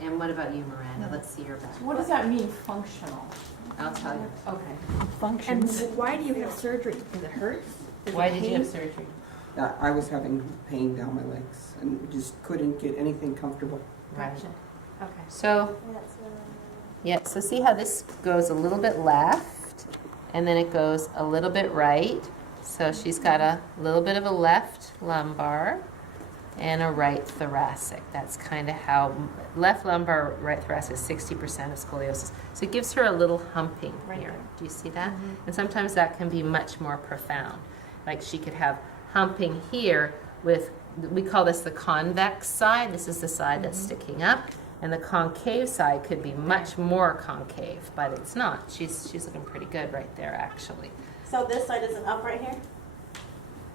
And what about you, Miranda? Let's see your back. What does that mean, functional? I'll tell you. Okay. And Functions. why do you have surgery? Does it hurt? Is Why it did you pain? have surgery? I was having pain down my legs and just couldn't get anything comfortable. Right. Gotcha. Okay. So, yeah, so see how this goes a little bit left, and then it goes a little bit right. So she's got a little bit of a left lumbar and a right thoracic. That's kind of how left lumbar, right thoracic is 60% of scoliosis. So it gives her a little humping Right here. there. Do you see that? And sometimes that can be much more profound. Like she could have humping here with, we call this the convex side. This is the side that's sticking up. And the concave side could be much more concave, but it's not. She's looking pretty good right there, actually. So this side isn't up right here?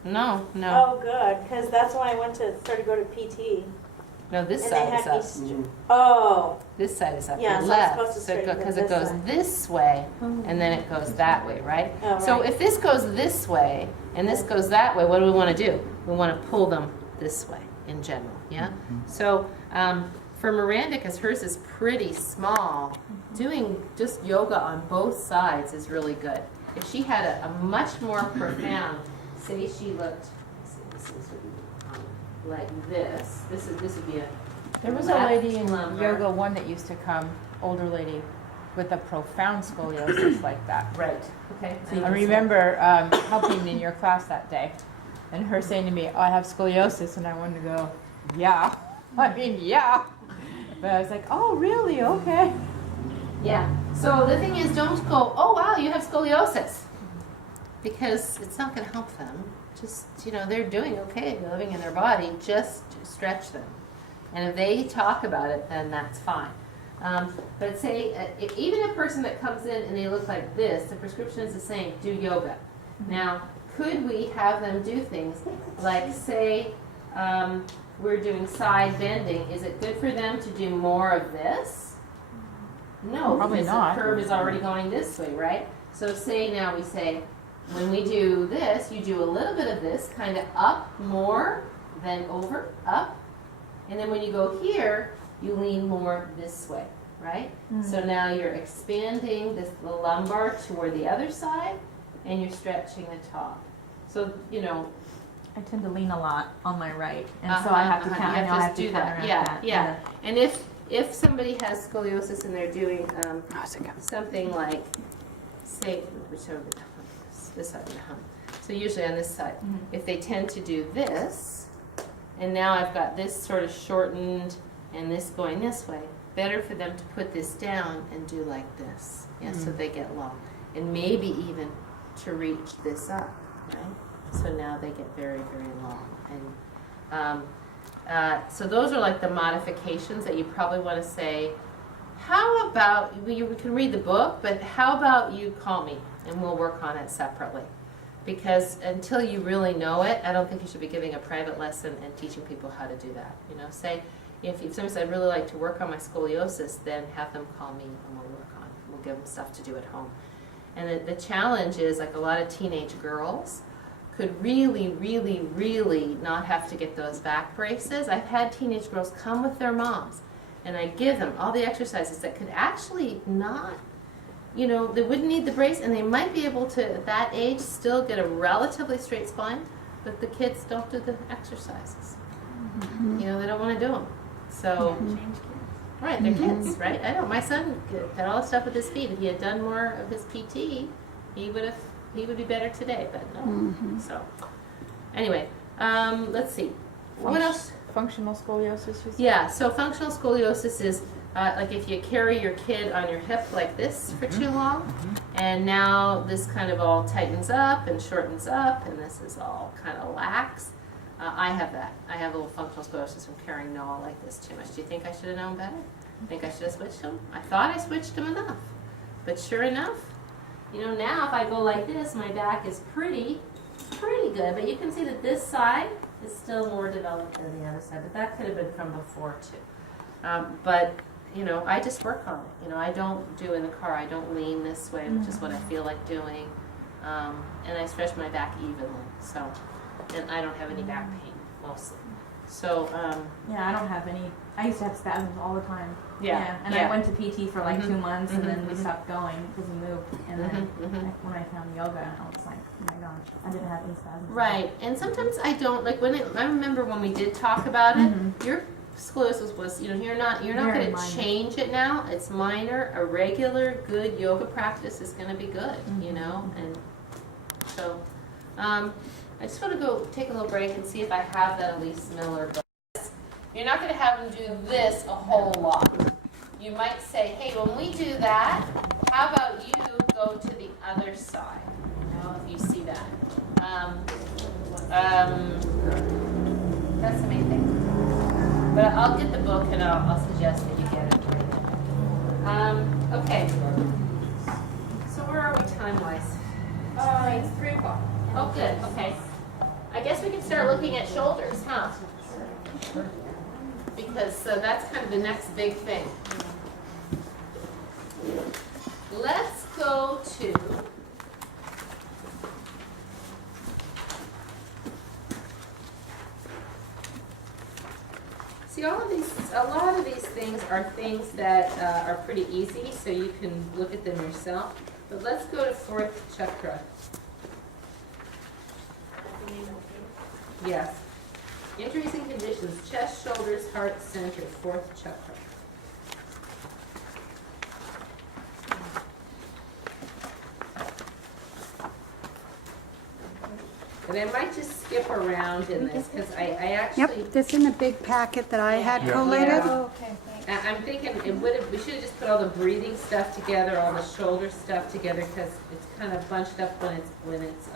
No, no, Oh, good, because that's when I went to start to go to PT. no. This And they side is had up. me. Oh, This side is up. Yeah, Your so I'm left, supposed to straighten because it it this goes side. this way, and then it goes that way, right? Oh, So right. if this goes this way and this goes that way, what do we want to do? We want to pull them this way in general, yeah. So for Miranda, because hers is pretty small, doing just yoga on both sides is really good. If she had a much more profound, say she looked, let's see, this would be like this. This would be a There was a left lady in lumbar. yoga one that used to come, older lady, with a profound scoliosis like that. Right. Okay. So you I can see- remember helping in your class that day, and her saying to me, "Oh, I have scoliosis," and I wanted to go, "Yeah." I mean, yeah. But I was like, "Oh, really? Okay." Yeah. So the thing is, don't go, oh wow, you have scoliosis, because it's not going to help them. Just, they're doing okay, they're living in their body. Just stretch them, and if they talk about it, then that's fine. But say, even a person that comes in and they look like this, the prescription is the same: do yoga. Now, could we have them do things like, say, we're doing side bending? Is it good for them to do more of this? No, Probably because not. the curve is already going this way, right? So say now we say, when we do this, you do a little bit of this, kind of up more than over, up. And then when you go here, you lean more this way, right? So now you're expanding the lumbar toward the other side, and you're stretching the top. So, I tend to lean a lot on my right, and so I have to you count. I know I have to do that. counteract Yeah, that. yeah. And if somebody has scoliosis and they're doing something like, say, whichever this side of the hump. So usually on this side, if they tend to do this, and now I've got this sort of shortened and this going this way, better for them to put this down and do like this, so they get long, and maybe even to reach this up, right? So now they get very, very long, and so those are like the modifications that you probably want to say. How about we can read the book, but how about you call me and we'll work on it separately? Because until you really know it, I don't think you should be giving a private lesson and teaching people how to do that. Say if somebody said, I'd really like to work on my scoliosis, then have them call me and we'll work on it. We'll give them stuff to do at home. And the challenge is, like, a lot of teenage girls could really, really, really not have to get those back braces. I've had teenage girls come with their moms, and I give them all the exercises that could actually not, they wouldn't need the brace, and they might be able to, at that age, still get a relatively straight spine, but the kids don't do the exercises. They don't want to do them. So, right, they're kids, right? I know, my son had all the stuff with his feet. If he had done more of his PT, he would be better today, but no. So, anyway, let's see. What else? Functional scoliosis, you said? Yeah, so functional scoliosis is like if you carry your kid on your hip like this for too long, and now this kind of all tightens up and shortens up, and this is all kind of lax. I have that. I have a little functional scoliosis from carrying Noah like this too much. Do you think I should have known better? Think I should have switched him? I thought I switched him enough, but sure enough, now if I go like this, my back is pretty good, but you can see that this side is still more developed than the other side, but that could have been from before too. But I just work on it. I don't do in the car. I don't lean this way, which is what I feel like doing, and I stretch my back evenly. So, and I don't have any back pain mostly. So, Yeah, I don't have any. I used to have spasms all the time. yeah. And I went to PT for like Mhm. 2 months, and then we Mhm. stopped going because we moved. And then Mhm. when I found yoga, I was like, oh my gosh, I didn't have any spasms. Right, and sometimes I don't, like I remember when we did talk about it, Mhm. your scoliosis was, you're not Very gonna minor. change it now, it's minor, a regular, good yoga practice is gonna be good, Mhm. and so, I just wanna go take a little break and see if I have that Elise Miller book. You're not gonna have them do this a whole lot. You might say, hey, when we do that, how about you go to the other side? If you see that. That's the main thing. But I'll get the book and I'll suggest that you get it. Okay. So where are we time-wise? It's 3 o'clock. Oh, good, okay. I guess we can start looking at shoulders, huh? Because that's kind of the next big thing. Let's go to see, a lot of these things are things that are pretty easy, so you can look at them yourself. But let's go to fourth chakra. Yes. Injuries and conditions, chest, shoulders, heart, center, fourth chakra. And I might just skip around in this because I actually, Yep, this in the big packet that I had Yeah. collated. Yeah. Okay, thanks. I'm thinking we should have just put all the breathing stuff together, all the shoulder stuff together, because it's kind of bunched up when it's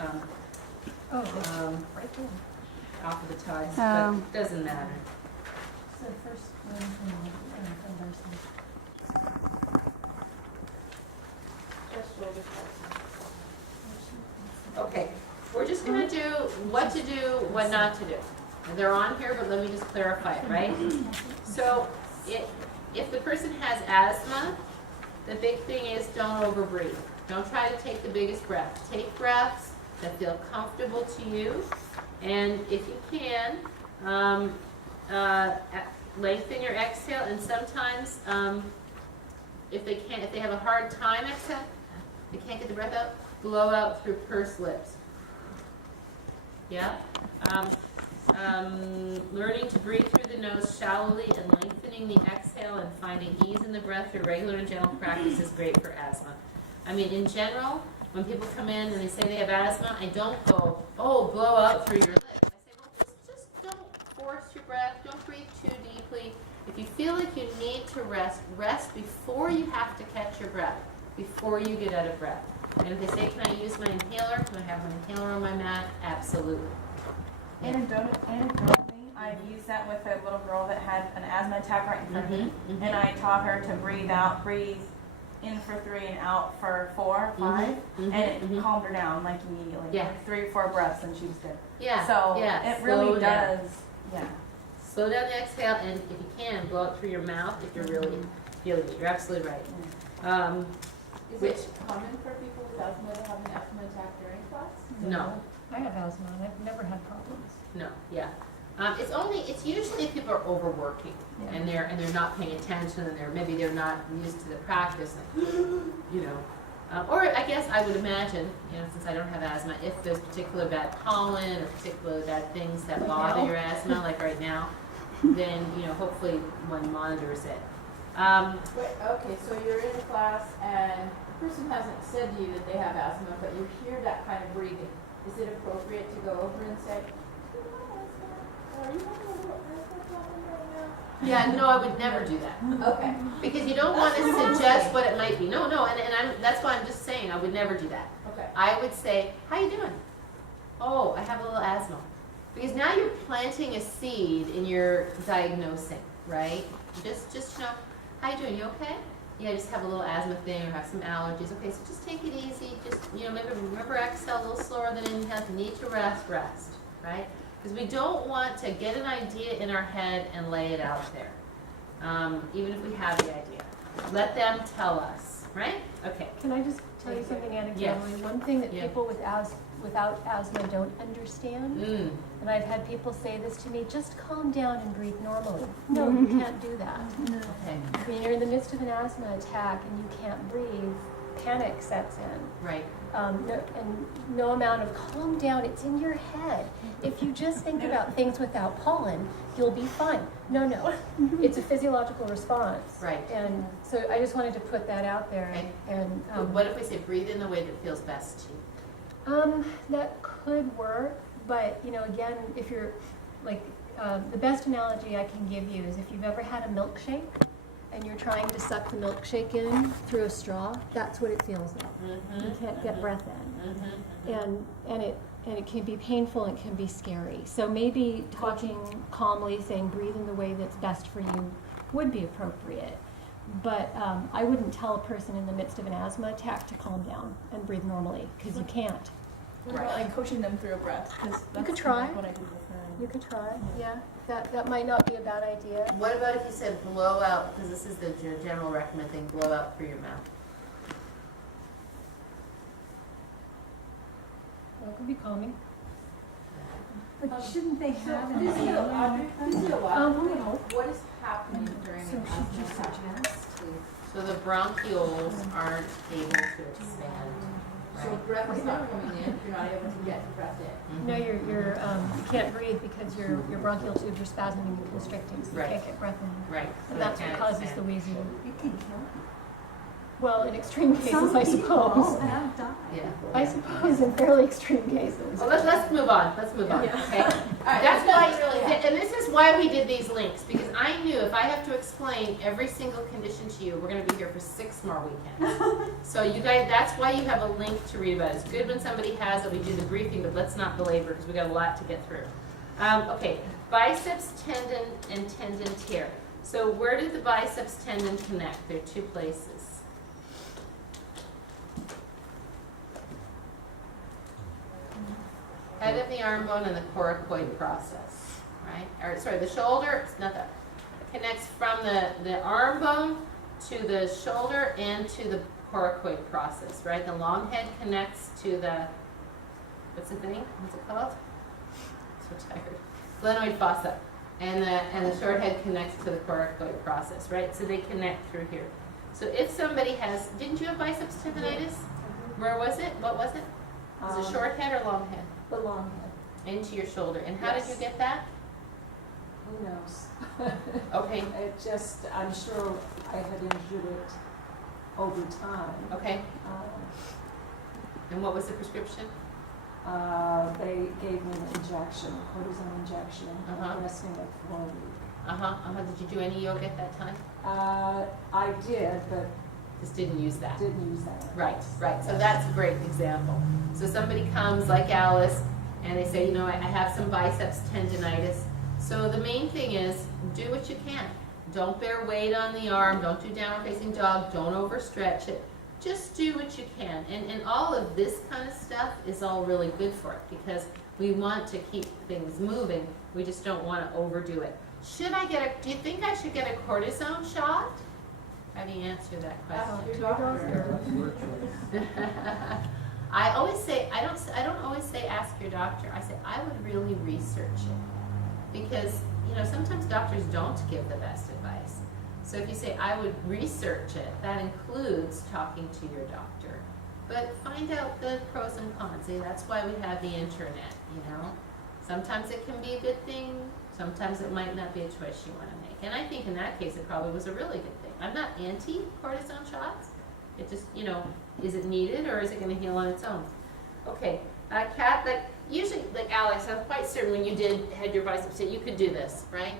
off of the ties, but it doesn't matter. So first one Okay, we're just gonna do what to do, what not to do. And they're on here, but let me just clarify it, right? So, if the person has asthma, the big thing is don't overbreathe. Don't try to take the biggest breath. Take breaths that feel comfortable to you, and if you can, lengthen your exhale, and sometimes, if they have a hard time exhale, they can't get the breath out, blow out through pursed lips. Yeah? Learning to breathe through the nose shallowly and lengthening the exhale and finding ease in the breath through regular and gentle practice is great for asthma. I mean, in general, when people come in and they say they have asthma, I don't go, oh, blow out through your lips. I say, well, just don't force your breath. Don't breathe too deeply. If you feel like you need to rest, rest before you have to catch your breath, before you get out of breath. And if they say, can I use my inhaler? Can I have my inhaler on my mat? Absolutely. Anecdotally, I've used that with a little girl that had an asthma attack right in front of me, Mhm, mhm. and I taught her to breathe in for 3 and out for 4, 5, Mhm, and it mhm. calmed her down like immediately. Yeah. Like 3 or 4 breaths, and she was good. Yeah. So yeah. it Slow really down. does. Yeah. Slow down the exhale, and if you can, blow it through your mouth if you're really feeling it. You're absolutely right. Is Which- it common for people with asthma to have an asthma attack during class? No. I have asthma and I've never had problems. No, yeah. It's usually people are overworking and they're not paying attention and maybe they're not used to the practice, or I guess I would imagine, since I don't have asthma, if there's particular bad pollen or particular bad things that bother your asthma, like right now, then, hopefully one monitors it. Okay, so you're in a class and the person hasn't said to you that they have asthma, but you hear that kind of breathing. Is it appropriate to go over and say, are you having a little asthma problem right Yeah, no, I would never do that. now? Okay. Because you don't want to suggest what it might be. No, that's why I'm just saying I would never do that. Okay. I would say, how you doing? Oh, I have a little asthma. Because now you're planting a seed in your diagnosing, right? Just how you doing? You okay? Yeah, I just have a little asthma thing or have some allergies. Okay, so just take it easy. Just, maybe remember exhale a little slower than inhale. If you need to rest, right? Because we don't want to get an idea in our head and lay it out there, even if we have the idea. Let them tell us, right? Okay. Can I just tell you something anecdotally? Yes. One thing that Yeah. people with without asthma don't understand. Mm. And I've had people say this to me, just calm down and breathe normally. No, you can't do that. Okay, When you're in the midst of an asthma attack and you can't breathe, panic sets in. right. No amount of calm down, it's in your head. If you just think about things without pollen, you'll be fine. No. It's a physiological response. Right. And so I just wanted to put that out there. Okay. And But what if we say breathe in the way that feels best to you? that could work, but again, if you're like, the best analogy I can give you is if you've ever had a milkshake and you're trying to suck the milkshake in through a straw, that's what it feels like. Mm-hmm. You can't get breath in. Mm-hmm. And it can be painful and can be scary. So maybe talking calmly, saying breathe in the way that's best for you would be appropriate. But I wouldn't tell a person in the midst of an asthma attack to calm down and breathe normally, because you can't. What about like coaching them through a breath? 'Cause that's could try. What I did with her. You could try, yeah. That might not be a bad idea. What about if you said blow out, because this is the general recommend thing, blow out through your mouth? Well, it could be calming. But shouldn't they have an Physiologically, what is happening during So an she asthma just attack? suggests. So the bronchioles aren't able to expand, So right? breath is not coming in, you're not able to get breath in. Mhm. No, you can't breathe because your bronchial tubes are spasming and constricting, so you Right. can't get breath in. Right. So And they that's what can't causes the expand. wheezing. It can kill. Well, in extreme cases, Some I people suppose. have died. Yeah. I suppose in fairly extreme cases. Well, let's move on. Let's move on. Yeah. Okay. All right, That's it why, doesn't really happen. and this is why we did these links, because I knew if I have to explain every single condition to you, we're going to be here for 6 more weekends. So you guys, that's why you have a link to read about. It's good when somebody has it. We do the briefing, but let's not belabor because we got a lot to get through. Okay, biceps tendon and tendon tear. So where did the biceps tendon connect? There are 2 places. Head of the arm bone and the coracoid process, right? Or sorry, the shoulder, it's not that. Connects from the arm bone to the shoulder and to the coracoid process, right? The long head connects to the, what's the thing? What's it called? So tired. Glenoid fossa. And the short head connects to the coracoid process, right? So they connect through here. So if somebody has, didn't you have biceps tendonitis? Where was it? What was it? Was it short head or long head? The long head. Into your shoulder. And how did you Yes. get that? Who knows? Okay, It just, I'm sure I had injured it over time. okay. Um, And what was the prescription? They gave me an injection, cortisone injection, Uh-huh. resting it for a week. Did you do any yoga at that time? I did, but Just didn't use that. didn't use that. Right, right. So that's a great example. So somebody comes like Alice and they say, I have some biceps tendonitis. So the main thing is do what you can. Don't bear weight on the arm. Don't do downward facing dog. Don't overstretch it. Just do what you can. And all of this kind of stuff is all really good for it because we want to keep things moving. We just don't want to overdo it. Do you think I should get a cortisone shot? How do you answer that question? Your doctor. I always say, I don't always say ask your doctor. I say I would really research it. Because, sometimes doctors don't give the best advice. So if you say I would research it, that includes talking to your doctor. But find out the pros and cons. See, that's why we have the internet, Sometimes it can be a good thing. Sometimes it might not be a choice you want to make. And I think in that case it probably was a really good thing. I'm not anti-cortisone shots. It just, is it needed or is it going to heal on its own? Okay, Kat, usually, Alex, I'm quite certain when you had your biceps, you could do this, right?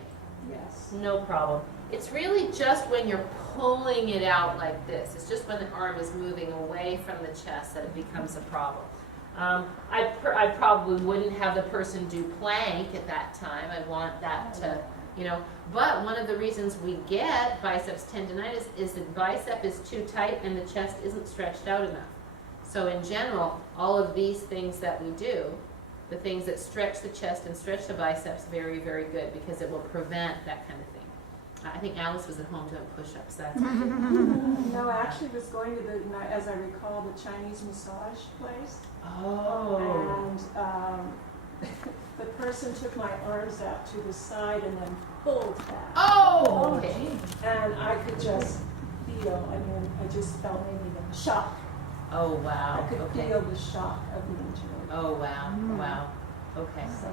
Yes. No problem. It's really just when you're pulling it out like this. It's just when the arm is moving away from the chest that it becomes a problem. I probably wouldn't have the person do plank at that time. I want that to, but one of the reasons we get biceps tendonitis is the bicep is too tight and the chest isn't stretched out enough. So in general, all of these things that we do, the things that stretch the chest and stretch the biceps, very, very good because it will prevent that kind of thing. I think Alice was at home doing push-ups, that's what No, I actually was going to as I recall, the Chinese massage place. Oh. And the person took my arms out to the side and then pulled back. Oh, okay. And I could just feel, I just felt maybe the shock. Oh, wow, I could okay. feel the shock of the injury. Oh, wow, wow, okay. So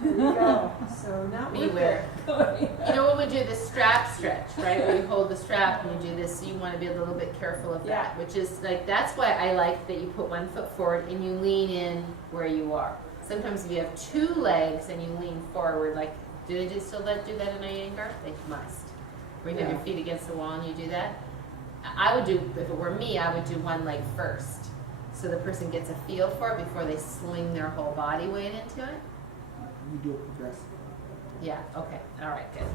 there you go. So not Beware. with it. You know when we do the strap stretch, right, where you hold the strap and you do this, so you want to be a little bit careful of that, which is like, that's why I like that you put one foot forward and you lean in where you are. Sometimes if you have two legs and you lean forward, like, do they still do that in Iyengar? They must. Where you have your feet against the wall and you do that. I would do, if it were me, I would do one leg first. So the person gets a feel for it before they sling their whole body weight into it. You do it progressive. Yeah, okay, all right, good.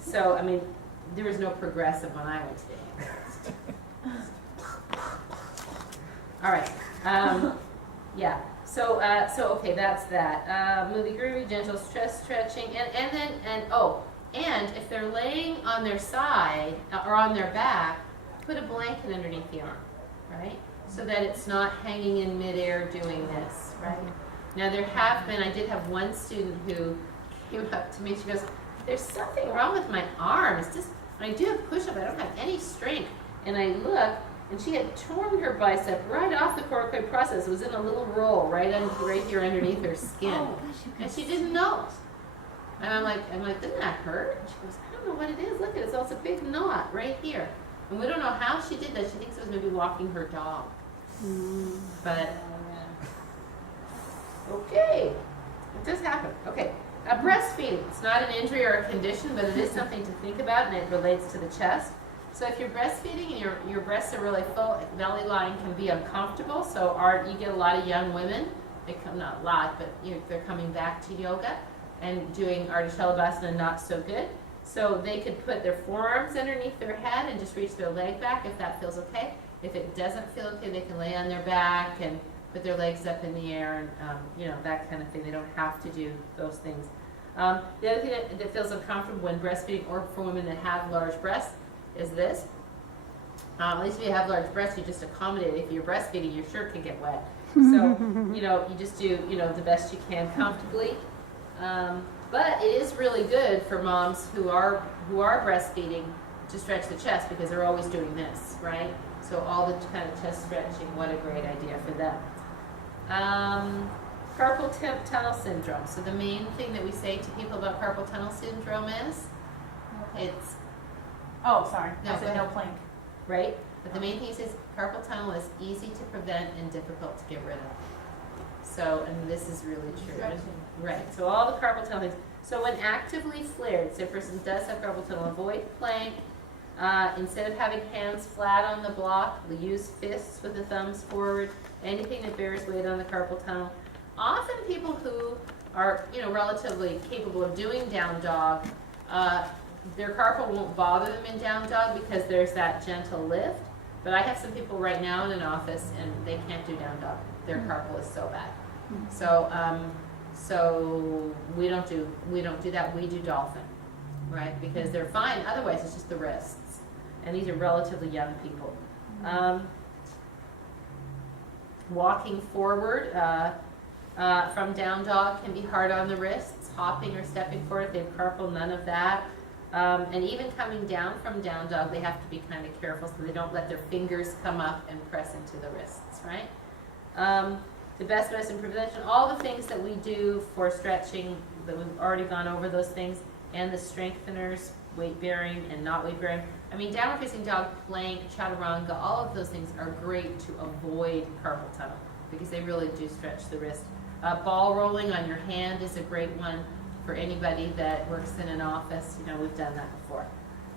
So, I mean, there was no progressive when I went to the Iyengar. All right, yeah, so okay, that's that. Movie groovy, gentle stress stretching, and if they're laying on their side or on their back, put a blanket underneath the arm, right? So that it's not hanging in midair doing this, right? Now there have been, I did have one student who came up to me, she goes, there's something wrong with my arm. It's just, when I do a push-up, I don't have any strength. And I look, and she had torn her bicep right off the coracoid process. It was in a little roll right here underneath her skin. And she didn't know. And I'm like, didn't that hurt? And she goes, I don't know what it is. Look at it. So it's a big knot right here. And we don't know how she did that. She thinks it was maybe walking her dog. But, okay. It does happen. Okay. Breastfeeding. It's not an injury or a condition, but it is something to think about, and it relates to the chest. So if you're breastfeeding and your breasts are really full, belly line can be uncomfortable. So you get a lot of young women, they come, not a lot, but they're coming back to yoga and doing Ardha Shalabhasana not so good. So they could put their forearms underneath their head and just reach their leg back if that feels okay. If it doesn't feel okay, they can lay on their back and put their legs up in the air and that kind of thing. They don't have to do those things. The other thing that feels uncomfortable when breastfeeding, or for women that have large breasts, is this. At least if you have large breasts, you just accommodate it. If you're breastfeeding, your shirt can get wet. So, you just do, the best you can comfortably. But it is really good for moms who are breastfeeding to stretch the chest, because they're always doing this, right? So all the kind of chest stretching, what a great idea for them. Carpal tunnel syndrome. So the main thing that we say to people about carpal tunnel syndrome is, it's, Oh, sorry. No, I go said no ahead. plank. right? But the main thing is carpal tunnel is easy to prevent and difficult to get rid of. So, and this is really true. Stretching. Right, so all the carpal tunnel things. So when actively flared, so a person does have carpal tunnel, avoid plank. Instead of having hands flat on the block, we use fists with the thumbs forward, anything that bears weight on the carpal tunnel. Often people who are, relatively capable of doing down dog, their carpal won't bother them in down dog because there's that gentle lift. But I have some people right now in an office and they can't do down dog. Their carpal is so bad. So we don't do that. We do dolphin, right? Because they're fine. Otherwise, it's just the wrists, and these are relatively young people. Walking forward from down dog can be hard on the wrists. Hopping or stepping forward, if they have carpal, none of that. And even coming down from down dog, they have to be kind of careful so they don't let their fingers come up and press into the wrists, right? The best medicine prevention, all the things that we do for stretching, that we've already gone over those things, and the strengtheners, weight bearing and not weight bearing. I mean, downward facing dog, plank, chaturanga, all of those things are great to avoid carpal tunnel because they really do stretch the wrist. Ball rolling on your hand is a great one for anybody that works in an office. We've done that before.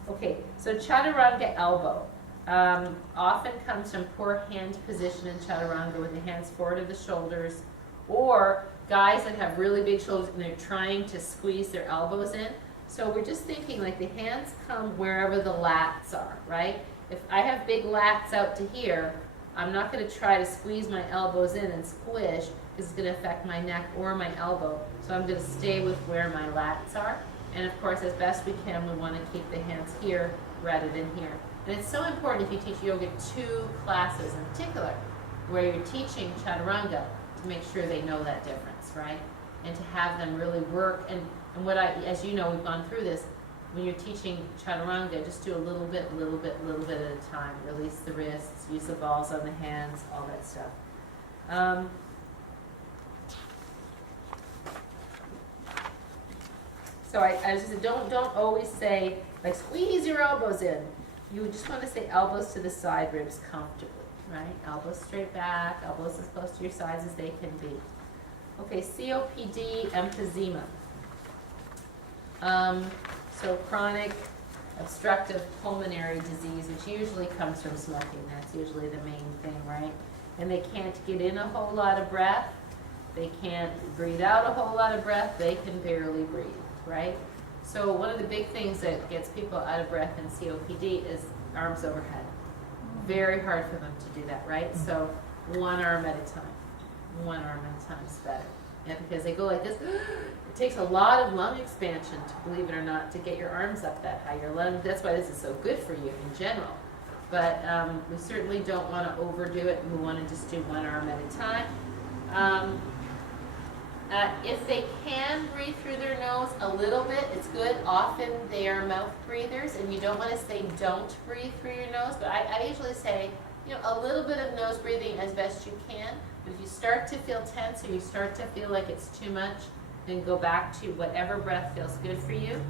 Okay, so chaturanga elbow. Often comes from poor hand position in chaturanga with the hands forward of the shoulders, or guys that have really big shoulders and they're trying to squeeze their elbows in. So we're just thinking like the hands come wherever the lats are, right? If I have big lats out to here, I'm not going to try to squeeze my elbows in and squish because it's going to affect my neck or my elbow. So I'm going to stay with where my lats are And of course, as best we can, we want to keep the hands here rather than here. And it's so important if you teach yoga 2 classes in particular, where you're teaching chaturanga, to make sure they know that difference, right? And to have them really work. And what as you know, we've gone through this, when you're teaching chaturanga, just do a little bit at a time. Release the wrists, use the balls on the hands, all that stuff. So I just said, don't always say, like, squeeze your elbows in. You just want to say elbows to the side ribs comfortably, right? Elbows straight back, elbows as close to your sides as they can be. Okay, COPD, emphysema. So chronic obstructive pulmonary disease, which usually comes from smoking. That's usually the main thing, right? And they can't get in a whole lot of breath. They can't breathe out a whole lot of breath. They can barely breathe, right? So one of the big things that gets people out of breath in COPD is arms overhead. Very hard for them to do that, right? So one arm at a time. One arm at a time is better. And because they go like this, it takes a lot of lung expansion, to believe it or not, to get your arms up that high. Your lung, that's why this is so good for you in general. But we certainly don't want to overdo it. We want to just do one arm at a time. If they can breathe through their nose a little bit, it's good. Often they are mouth breathers, and you don't want to say don't breathe through your nose, but I usually say, a little bit of nose breathing as best you can. But if you start to feel tense or you start to feel like it's too much, then go back to whatever breath feels good for you.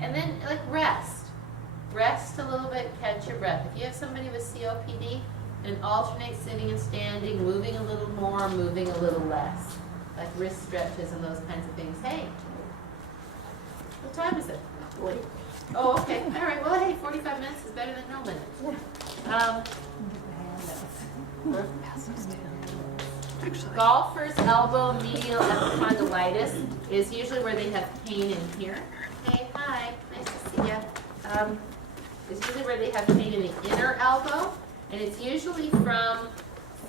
And then, rest. Rest a little bit, catch your breath. If you have somebody with COPD, then alternate sitting and standing, moving a little more, moving a little less. Like wrist stretches and those kinds of things. Hey, what time is it? 40. Oh, okay. All right. Well, hey, 45 minutes is better than no minutes. Golfer's elbow medial epicondylitis is usually where they have pain in here. Hey, hi. Nice to see you. It's usually where they have pain in the inner elbow, and it's usually from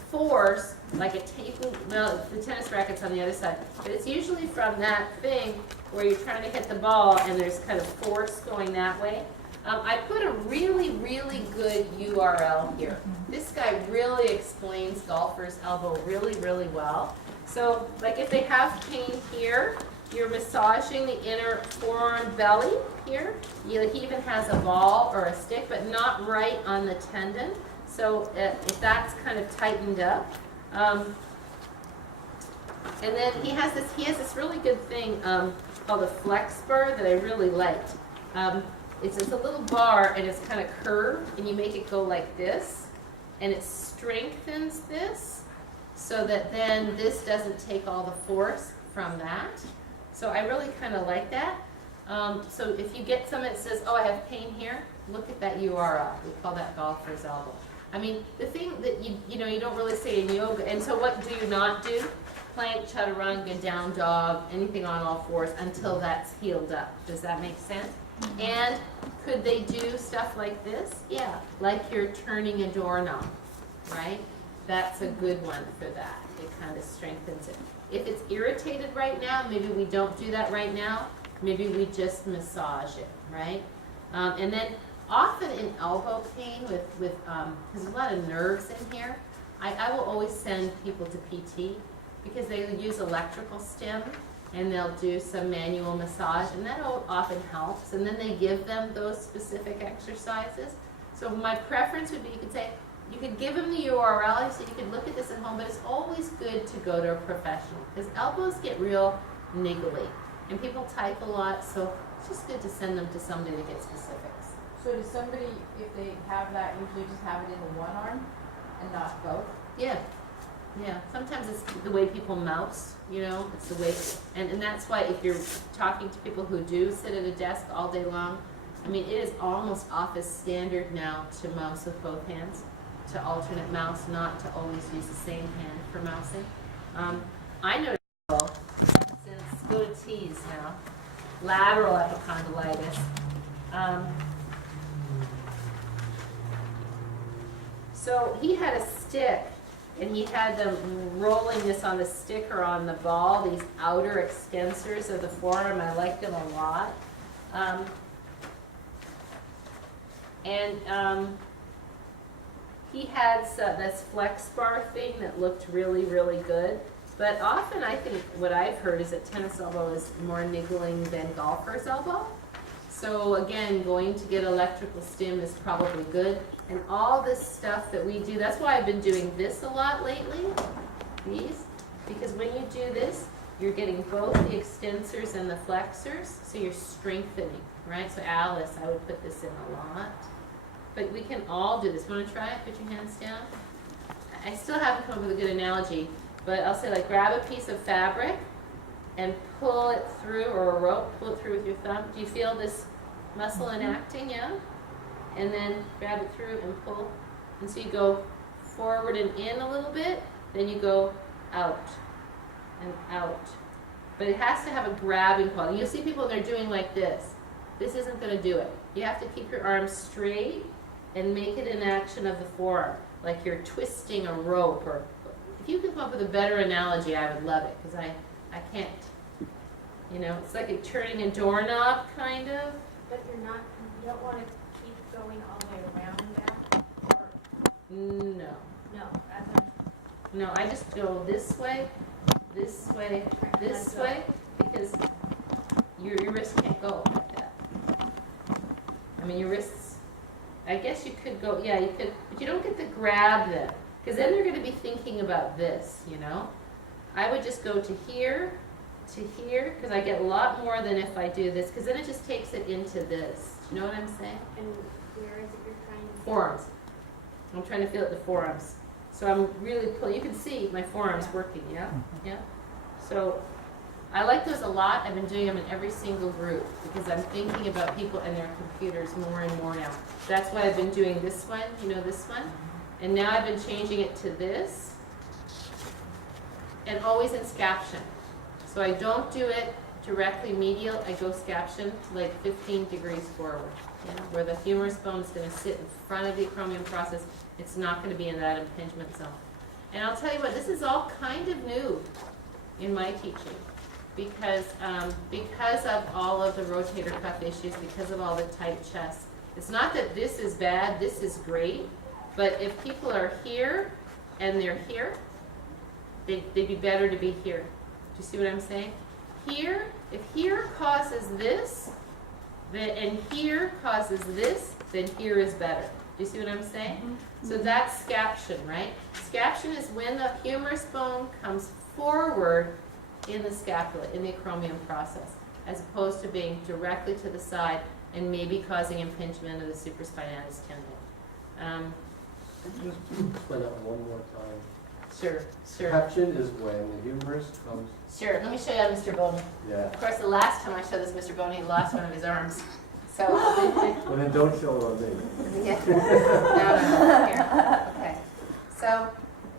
force, like a table, well, the tennis racket's on the other side, but it's usually from that thing where you're trying to hit the ball and there's kind of force going that way. I put a really, really good URL here. This guy really explains golfer's elbow really, really well. So, like if they have pain here, you're massaging the inner forearm belly here. He even has a ball or a stick, but not right on the tendon. So if that's kind of tightened up, and then he has this really good thing called a flex bar that I really liked. It's a little bar and it's kind of curved, and you make it go like this, and it strengthens this so that then this doesn't take all the force from that. So I really kind of like that. So if you get someone that says, oh, I have pain here, look at that URL. We call that golfer's elbow. I mean, the thing that you don't really say in yoga, and so what do you not do? Plank, chaturanga, down dog, anything on all fours until that's healed up. Does that make sense? And could they do stuff like this? Yeah, like you're turning a doorknob, right? That's a good one for that. It kind of strengthens it. If it's irritated right now, maybe we don't do that right now. Maybe we just massage it, right? And then often in elbow pain with there's a lot of nerves in here, I will always send people to PT because they use electrical stim and they'll do some manual massage, and that often helps. And then they give them those specific exercises. So my preference would be you could give them the URL, so you could look at this at home, but it's always good to go to a professional because elbows get real niggly and people type a lot, so it's just good to send them to somebody to get specifics. So does somebody, if they have that, usually just have it in the one arm and not both? Yeah. Sometimes it's the way people mouse, it's the way, and that's why if you're talking to people who do sit at a desk all day long, I mean, it is almost office standard now to mouse with both hands, to alternate mouse, not to always use the same hand for mousing. I noticed since go to T's now, lateral epicondylitis. So he had a stick, and he had them rolling this on the stick or on the ball, these outer extensors of the forearm. I liked them a lot. He had this flex bar thing that looked really, really good. But often I think what I've heard is that tennis elbow is more niggling than golfer's elbow. So again, going to get electrical stim is probably good. And all this stuff that we do, that's why I've been doing this a lot lately, these. Because when you do this, you're getting both the extensors and the flexors, so you're strengthening, right? So Alice, I would put this in a lot. But we can all do this. Want to try it? Put your hands down. I still haven't come up with a good analogy, but I'll say like grab a piece of fabric and pull it through, or a rope, pull it through with your thumb. Do you feel this muscle enacting? Yeah? And then grab it through and pull. And so you go forward and in a little bit, then you go out and out. But it has to have a grabbing quality. You'll see people, they're doing like this. This isn't going to do it. You have to keep your arms straight and make it an action of the forearm, like you're twisting a rope. Or if you could come up with a better analogy, I would love it, because I can't. You know, it's like a turning a doorknob, kind of. But you don't want to keep going all the way around that? Or, No. no, as a, No, I just go this way, this way, because your wrist can't go like that. I mean, your wrists, I guess you could go, yeah, you could, but you don't get to grab them, because then they're going to be thinking about this, you know? I would just go to here, because I get a lot more than if I do this, because then it just takes it into this. Do you know what I'm saying? and where is it you're trying to? Forearms. I'm trying to feel it in the forearms. So I'm really pulling. You can see my forearms working, yeah? Yeah? So I like those a lot. I've been doing them in every single group because I'm thinking about people and their computers more and more now. That's why I've been doing this one, you know, this one. And now I've been changing it to this. And always in scaption. So I don't do it directly medial. I go scaption like 15 degrees forward. You know, where the humerus bone is going to sit in front of the acromion process. It's not going to be in that impingement zone. And I'll tell you what, this is all kind of new in my teaching because of all of the rotator cuff issues, because of all the tight chest. It's not that this is bad, this is great, but if people are here and they're here, they'd be better to be here. Do you see what I'm saying? Here, if here causes this, and here causes this, then here is better. Do you see what I'm saying? Mm-hmm. So that's scaption, right? Scaption is when the humerus bone comes forward in the scapula, in the acromion process, as opposed to being directly to the side and maybe causing impingement of the supraspinatus tendon. Just explain that one more time. Sure. Scaption is when the humerus comes. Sure, let me show you how Mr. Boney. Yeah. Of course, the last time I showed this, Mr. Boney lost one of his arms. So, Well, then don't show it on me. yeah. No, here. Okay. So,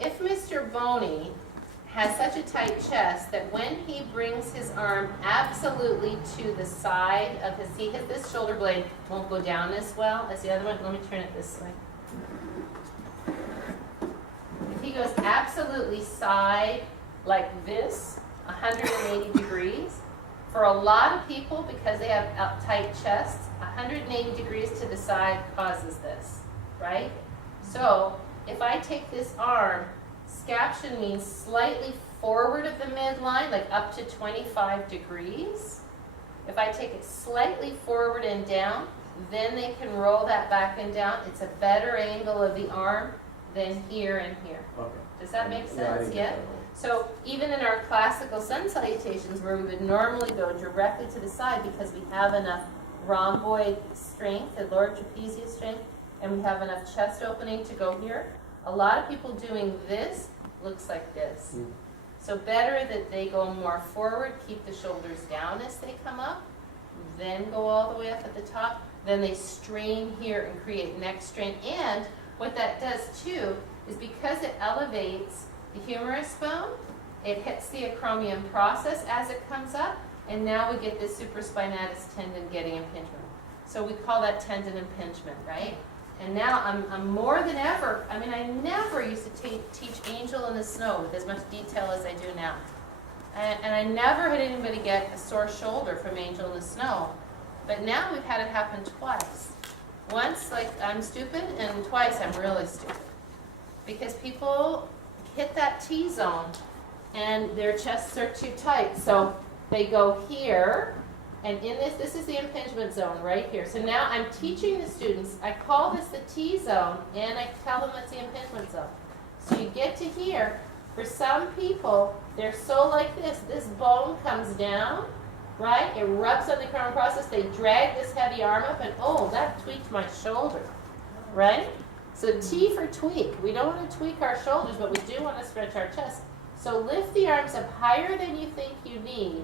if Mr. Boney has such a tight chest that when he brings his arm absolutely to the side of his, see, this shoulder blade won't go down as well as the other one. Let me turn it this way. If he goes absolutely side like this, 180 degrees, for a lot of people, because they have tight chests, 180 degrees to the side causes this, right? So if I take this arm, scaption means slightly forward of the midline, like up to 25 degrees. If I take it slightly forward and down, then they can roll that back and down. It's a better angle of the arm than here and here. Okay. Does that make Yeah, I sense? didn't Yeah? get that one. So even in our classical sun salutations where we would normally go directly to the side because we have enough rhomboid strength and lower trapezius strength and we have enough chest opening to go here, a lot of people doing this looks like this. Mm. So better that they go more forward, keep the shoulders down as they come up, then go all the way up at the top, then they strain here and create neck strain. And what that does too is because it elevates the humerus bone, it hits the acromion process as it comes up, and now we get this supraspinatus tendon getting impingement. So we call that tendon impingement, right? And now I'm more than ever, I mean, I never used to teach Angel in the Snow with as much detail as I do now. And I never had anybody get a sore shoulder from Angel in the Snow. But now we've had it happen twice. Once, like, I'm stupid, and twice, I'm really stupid. Because people hit that T-zone, and their chests are too tight. So they go here, and in this is the impingement zone right here. So now I'm teaching the students, I call this the T-zone, and I tell them it's the impingement zone. So you get to here. For some people, they're so like this bone comes down, right? It rubs on the coronal process, they drag this heavy arm up, and oh, that tweaked my shoulder, right? So T for tweak. We don't want to tweak our shoulders, but we do want to stretch our chest. So lift the arms up higher than you think you need.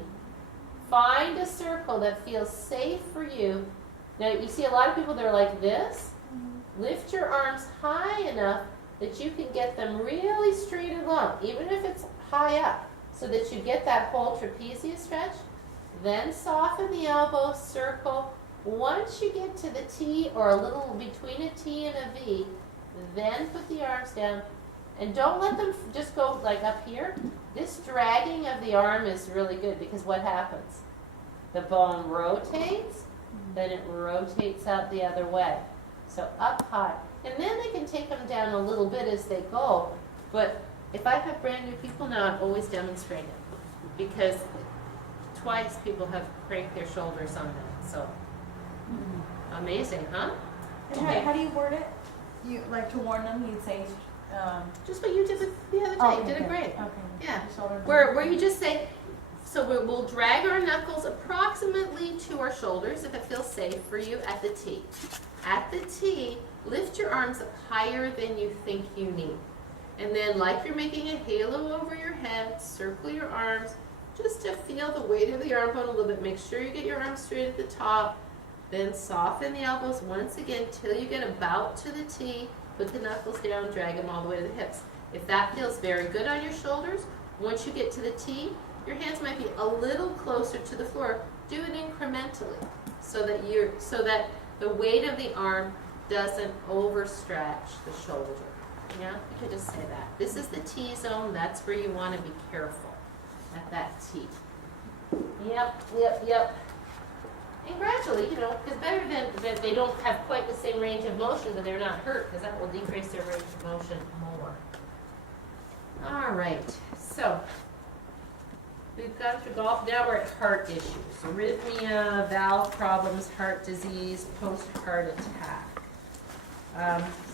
Find a circle that feels safe for you. Now, you see a lot of people, they're like this. Lift your arms high enough that you can get them really straight and long, even if it's high up, so that you get that whole trapezius stretch. Then soften the elbow, circle. Once you get to the T, or a little between a T and a V, then put the arms down. And don't let them just go like up here. This dragging of the arm is really good, because what happens? The bone rotates, then it rotates out the other way. So up high. And then they can take them down a little bit as they go. But if I have brand new people now, I always demonstrate it. Because twice people have cranked their shoulders on that. So amazing, huh? And how do you word it? You like to warn them? You'd say, Just what you did the other day. oh, You did it okay. great. Okay. Yeah. Shoulder Where you just say, so we'll drag our knuckles approximately to our shoulders if it feels safe for you at the T. At the T, lift your arms up higher than you think you need. And then, like you're making a halo over your head, circle your arms just to feel the weight of the arm bone a little bit. Make sure you get your arms straight at the top. Then soften the elbows once again till you get about to the T. Put the knuckles down, drag them all the way to the hips. If that feels very good on your shoulders, once you get to the T, your hands might be a little closer to the floor. Do it incrementally so that the weight of the arm doesn't overstretch the shoulder. Yeah, you could just say that. This is the T zone. That's where you want to be careful at that T. Yep. And gradually, because better than they don't have quite the same range of motion, but they're not hurt, because that will decrease their range of motion more. All right, so we've gone through golf. Now we're at heart issues. Arrhythmia, valve problems, heart disease, post-heart attack.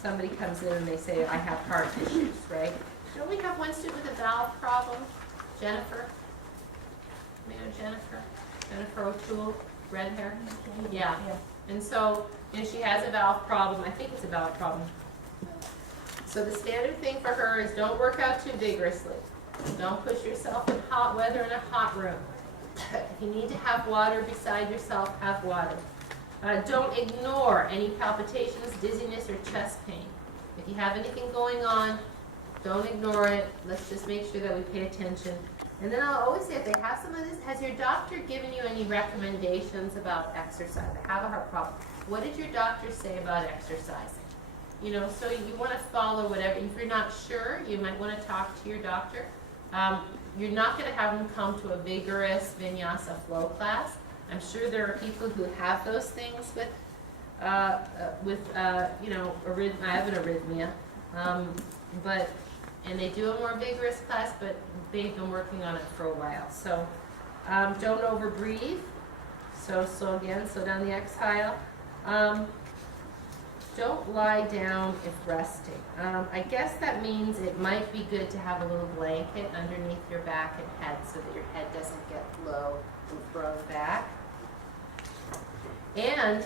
Somebody comes in and they say, I have heart issues, right? Don't we have one student with a valve problem? Jennifer? Jennifer O'Toole, red hair? Yeah. And so, she has a valve problem. I think it's a valve problem. So the standard thing for her is don't work out too vigorously. Don't push yourself in hot weather in a hot room. If you need to have water beside yourself, have water. Don't ignore any palpitations, dizziness, or chest pain. If you have anything going on, don't ignore it. Let's just make sure that we pay attention. And then I'll always say, if they have some of this, has your doctor given you any recommendations about exercise? I have a heart problem. What did your doctor say about exercising? So you want to follow whatever. If you're not sure, you might want to talk to your doctor. You're not going to have them come to a vigorous vinyasa flow class. I'm sure there are people who have those things with arrhythmia. I have an arrhythmia, and they do a more vigorous class, but they've been working on it for a while. So don't overbreathe. So again, slow down the exhale. Don't lie down if resting. I guess that means it might be good to have a little blanket underneath your back and head so that your head doesn't get low and thrown back. And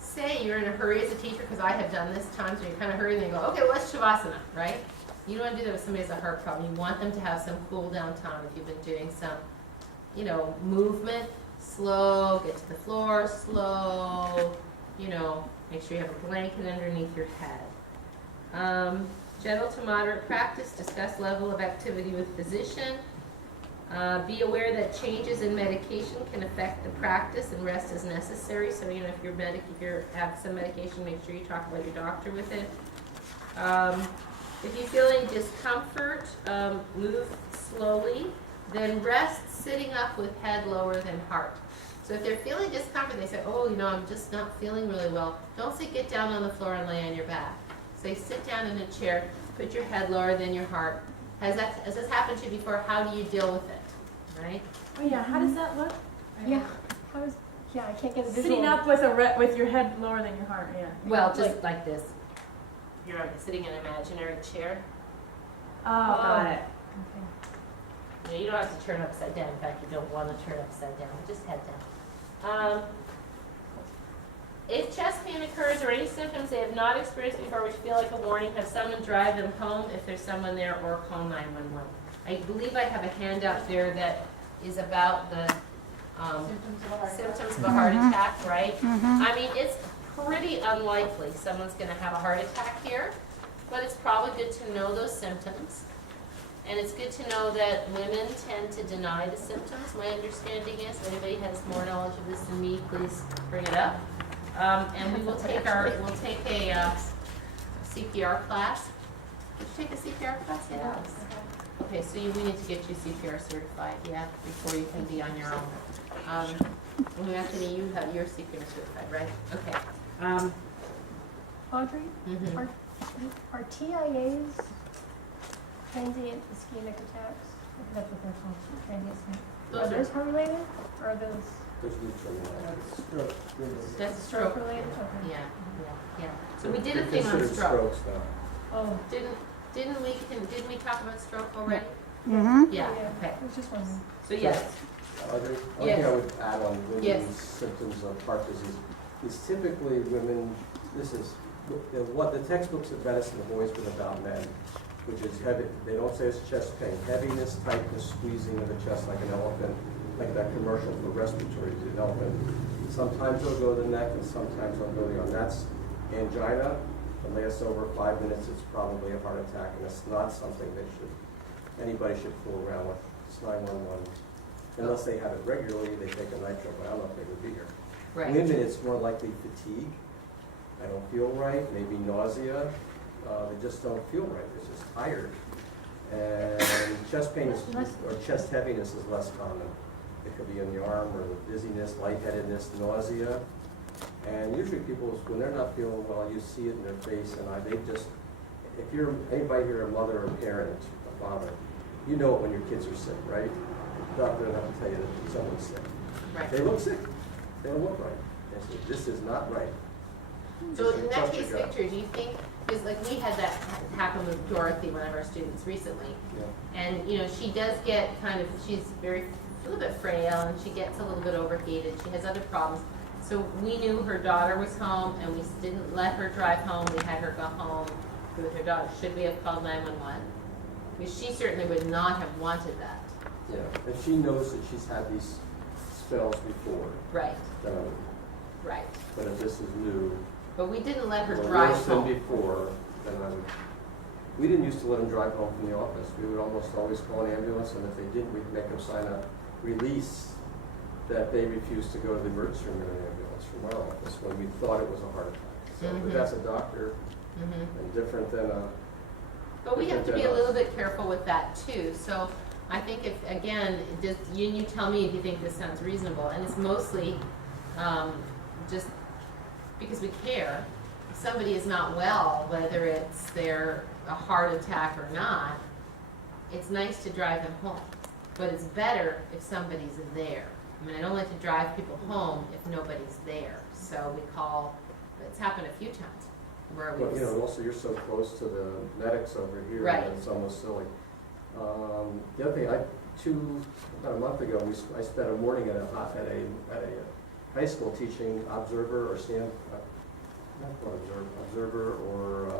say you're in a hurry as a teacher, because I have done this times when you're kind of hurried and you go, okay, well, let's Shavasana, right? You don't want to do that with somebody who has a heart problem. You want them to have some cool down time if you've been doing some, movement, slow, get to the floor, slow, make sure you have a blanket underneath your head. Gentle to moderate practice, discuss level of activity with physician. Be aware that changes in medication can affect the practice and rest is necessary. So, if you have some medication, make sure you talk about your doctor with it. If you're feeling discomfort, move slowly. Then rest sitting up with head lower than heart. So if they're feeling discomfort, they say, oh, you know, I'm just not feeling really well. Don't say get down on the floor and lay on your back. Say sit down in a chair, put your head lower than your heart. Has this happened to you before? How do you deal with it? Right? Oh yeah, how does that look? Yeah, I can't get a visual. Sitting up with your head lower than your heart, yeah. Well, just like this. You're sitting in an imaginary chair. Oh, got it. Okay. You know, you don't have to turn upside down. In fact, you don't want to turn upside down. Just head down. If chest pain occurs or any symptoms they have not experienced before which feel like a warning, have someone drive them home if there's someone there, or call 911. I believe I have a handout there that is about the symptoms of a heart attack, right? I mean, it's pretty unlikely someone's going to have a heart attack here, but it's probably good to know those symptoms. And it's good to know that women tend to deny the symptoms. My understanding is, if anybody has more knowledge of this than me, please bring it up. And we will take a CPR class. Did you take a CPR class? Yeah. Okay, so we need to get you CPR certified, yeah, before you can be on your own. Anthony, you have your CPR certified, right? Okay. Audrey, Mhm. are TIAs transient ischemic attacks? That's what they're called, transient ischemic. Those Are are- those heart related, or are those There's neutral. That's a stroke. stroke related? Okay. Yeah. So we did a thing on Considered stroke. strokes now. Oh, Didn't we talk about stroke already? Mm-hmm. Yeah, yeah, okay. I was just wondering. So yes, Audrey, one Yes. thing I would add on women's Yes. symptoms of heart disease is typically women, this is, what the textbooks of medicine have always been about men, which is heavy, they don't say it's chest pain, heaviness, tightness, squeezing of the chest like an elephant, like that commercial for respiratory to an elephant. Sometimes it'll go to the neck and sometimes it'll go to the arm. That's angina. It lasts over 5 minutes, it's probably a heart attack, and it's not something anybody should fool around with. It's 911. Unless they have it regularly, they take a nitro, but I don't know if they would be here. right. Women, it's more likely fatigue. I don't feel right, maybe nausea. They just don't feel right, they're just tired. And chest pain or chest heaviness is less common. It could be in the arm or dizziness, lightheadedness, nausea. And usually people, when they're not feeling well, you see it in their face, and if you're, anybody here, a mother or a parent, a father, you know it when your kids are sick, right? The doctor doesn't have to tell you that someone's sick. Right. They look sick, they don't look right. They say, this is not right. So in that Trust case your gut. picture, do you think, because like we had that happen with Dorothy, one of our students recently, Yeah. and you know, she does get she's a little bit frail, and she gets a little bit overheated, she has other problems. So we knew her daughter was home, and we didn't let her drive home, we had her go home with her daughter. Should we have called 911? Because she certainly would not have wanted that. Yeah, if she knows that she's had these spells before, Right, then I would, right. but if this is new, But we didn't let her or drive worse than home. before, then I would, we didn't used to let them drive home from the office. We would almost always call an ambulance, and if they didn't, we'd make them sign a release that they refused to go to the emergency room in an ambulance from our office when we thought it was a heart attack. So, Mhm. but that's a doctor, Mhm. and different than a, But we have to be a little bit careful with that too. So I think if, again, just, you tell me if you think this sounds reasonable, and it's mostly just because we care. If somebody is not well, whether it's a heart attack or not, it's nice to drive them home. But it's better if somebody's there. I mean, I don't like to drive people home if nobody's there. So we call, it's happened a few times where well, we, you know, also you're so close to the medics over here, Right. that it's almost silly. The other thing, about a month ago, I spent a morning at a high school teaching observer or stand, not called observer or,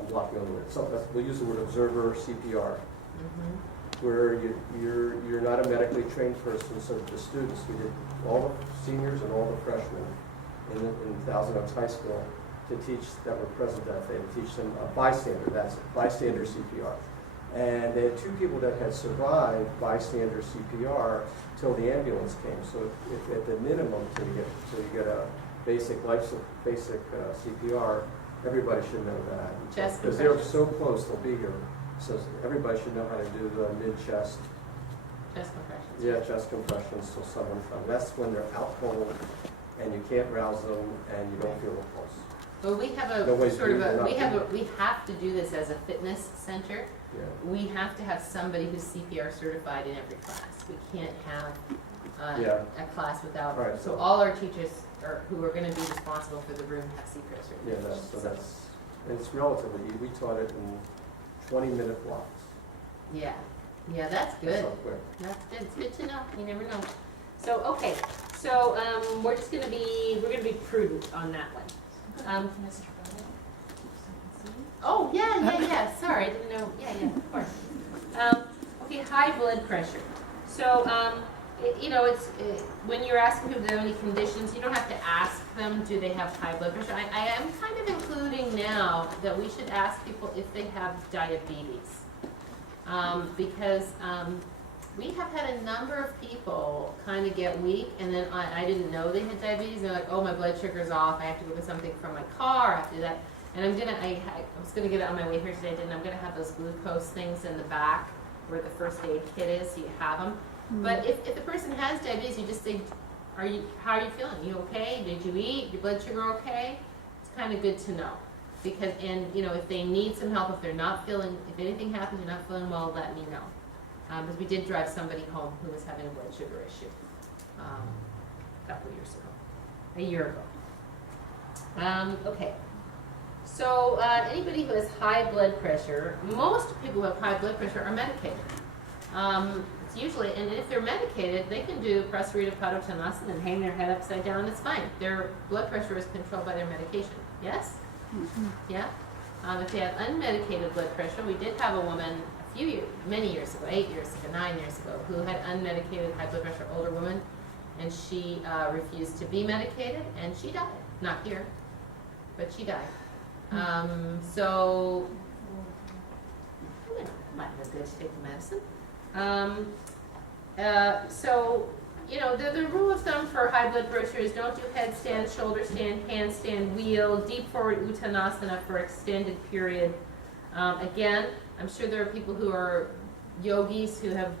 I'm blocking on the word, we'll use the word observer CPR, Mhm. where you're not a medically trained person, so the students, we did all the seniors and all the freshmen in Thousand Oaks High School to teach, that were present that day, to teach them bystander, that's it, bystander CPR. And they had 2 people that had survived bystander CPR till the ambulance came. So if at the minimum, till you get a basic CPR, everybody should know that. Chest Because they're compressions. so close, they'll be here. So everybody should know how to do the mid-chest Chest compressions. Yeah, chest compressions till someone comes. That's when they're out cold and you can't rouse them and you don't feel the pulse. Well, we have a Nobody's sort of breathing we have to do this as a fitness center. Yeah. We have to have somebody who's CPR certified in every class. We can't have Yeah. a class without. All right, So so- all our teachers who are going to be responsible for the room have CPR Yeah, certification. it's relatively, we taught it in 20-minute blocks. Yeah, that's good. So quick. That's good. It's good to know. You never know. So okay, so we're gonna be prudent on that one. Oh yeah. Sorry, I didn't know. Yeah, of course. Okay, high blood pressure. So when you're asking people if they have any conditions, you don't have to ask them do they have high blood pressure. I am kind of including now that we should ask people if they have diabetes. Because we have had a number of people kind of get weak, and then I didn't know they had diabetes. They're like, oh, my blood sugar's off. I have to go get something from my car. I have to do that. And I was gonna get it on my way here today. I'm gonna have those glucose things in the back where the first aid kit is, so you have them. But if the person has diabetes, you just say, how are you feeling? You okay? Did you eat? Your blood sugar okay? It's kind of good to know. Because, if they need some help, if anything happens, you're not feeling well, let me know. Because we did drive somebody home who was having a blood sugar issue a year ago. Okay. So anybody who has high blood pressure, most people who have high blood pressure are medicated. It's usually, and if they're medicated, they can do Prasarita Padottanasana and hang their head upside down. It's fine. Their blood pressure is controlled by their medication. Yes? Yeah. If they have unmedicated blood pressure, we did have a woman many years ago, 8 years ago, 9 years ago, who had unmedicated high blood pressure, older woman, and she refused to be medicated, and she died. Not here, but she died. So, might be good to take the medicine. The rule of thumb for high blood pressure is don't do headstand, shoulder stand, handstand, wheel, deep forward uttanasana for extended period. Again, I'm sure there are people who are yogis who have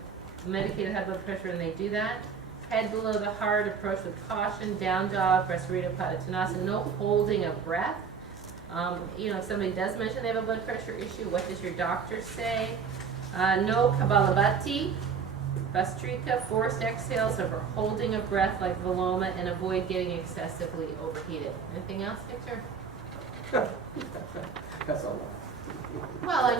medicated high blood pressure and they do that. Head below the heart, approach with caution, down dog, Prasarita Padottanasana, no holding of breath. If somebody does mention they have a blood pressure issue, what does your doctor say? No Kapalabhati, Bhastrika, forced exhales over holding of breath like Viloma, and avoid getting excessively overheated. Anything else, Victor? That's a lot. Well,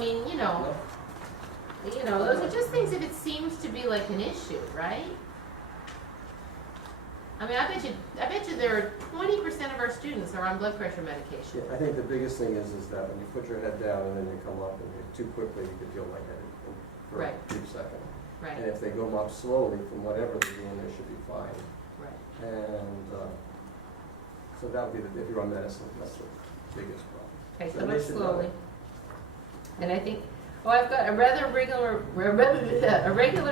those are just things if it seems to be like an issue, right? I bet you there are 20% of our students are on blood pressure medication. Yeah, I think the biggest thing is that when you put your head down and then you come up and too quickly, you could feel lightheaded for Right. a brief second. Right, And if they go up slowly from whatever they're doing, they should be fine. right. And so that would be, if you're on medicine, that's the biggest problem. Okay, So come they up should know. slowly. And I think, I've got a regular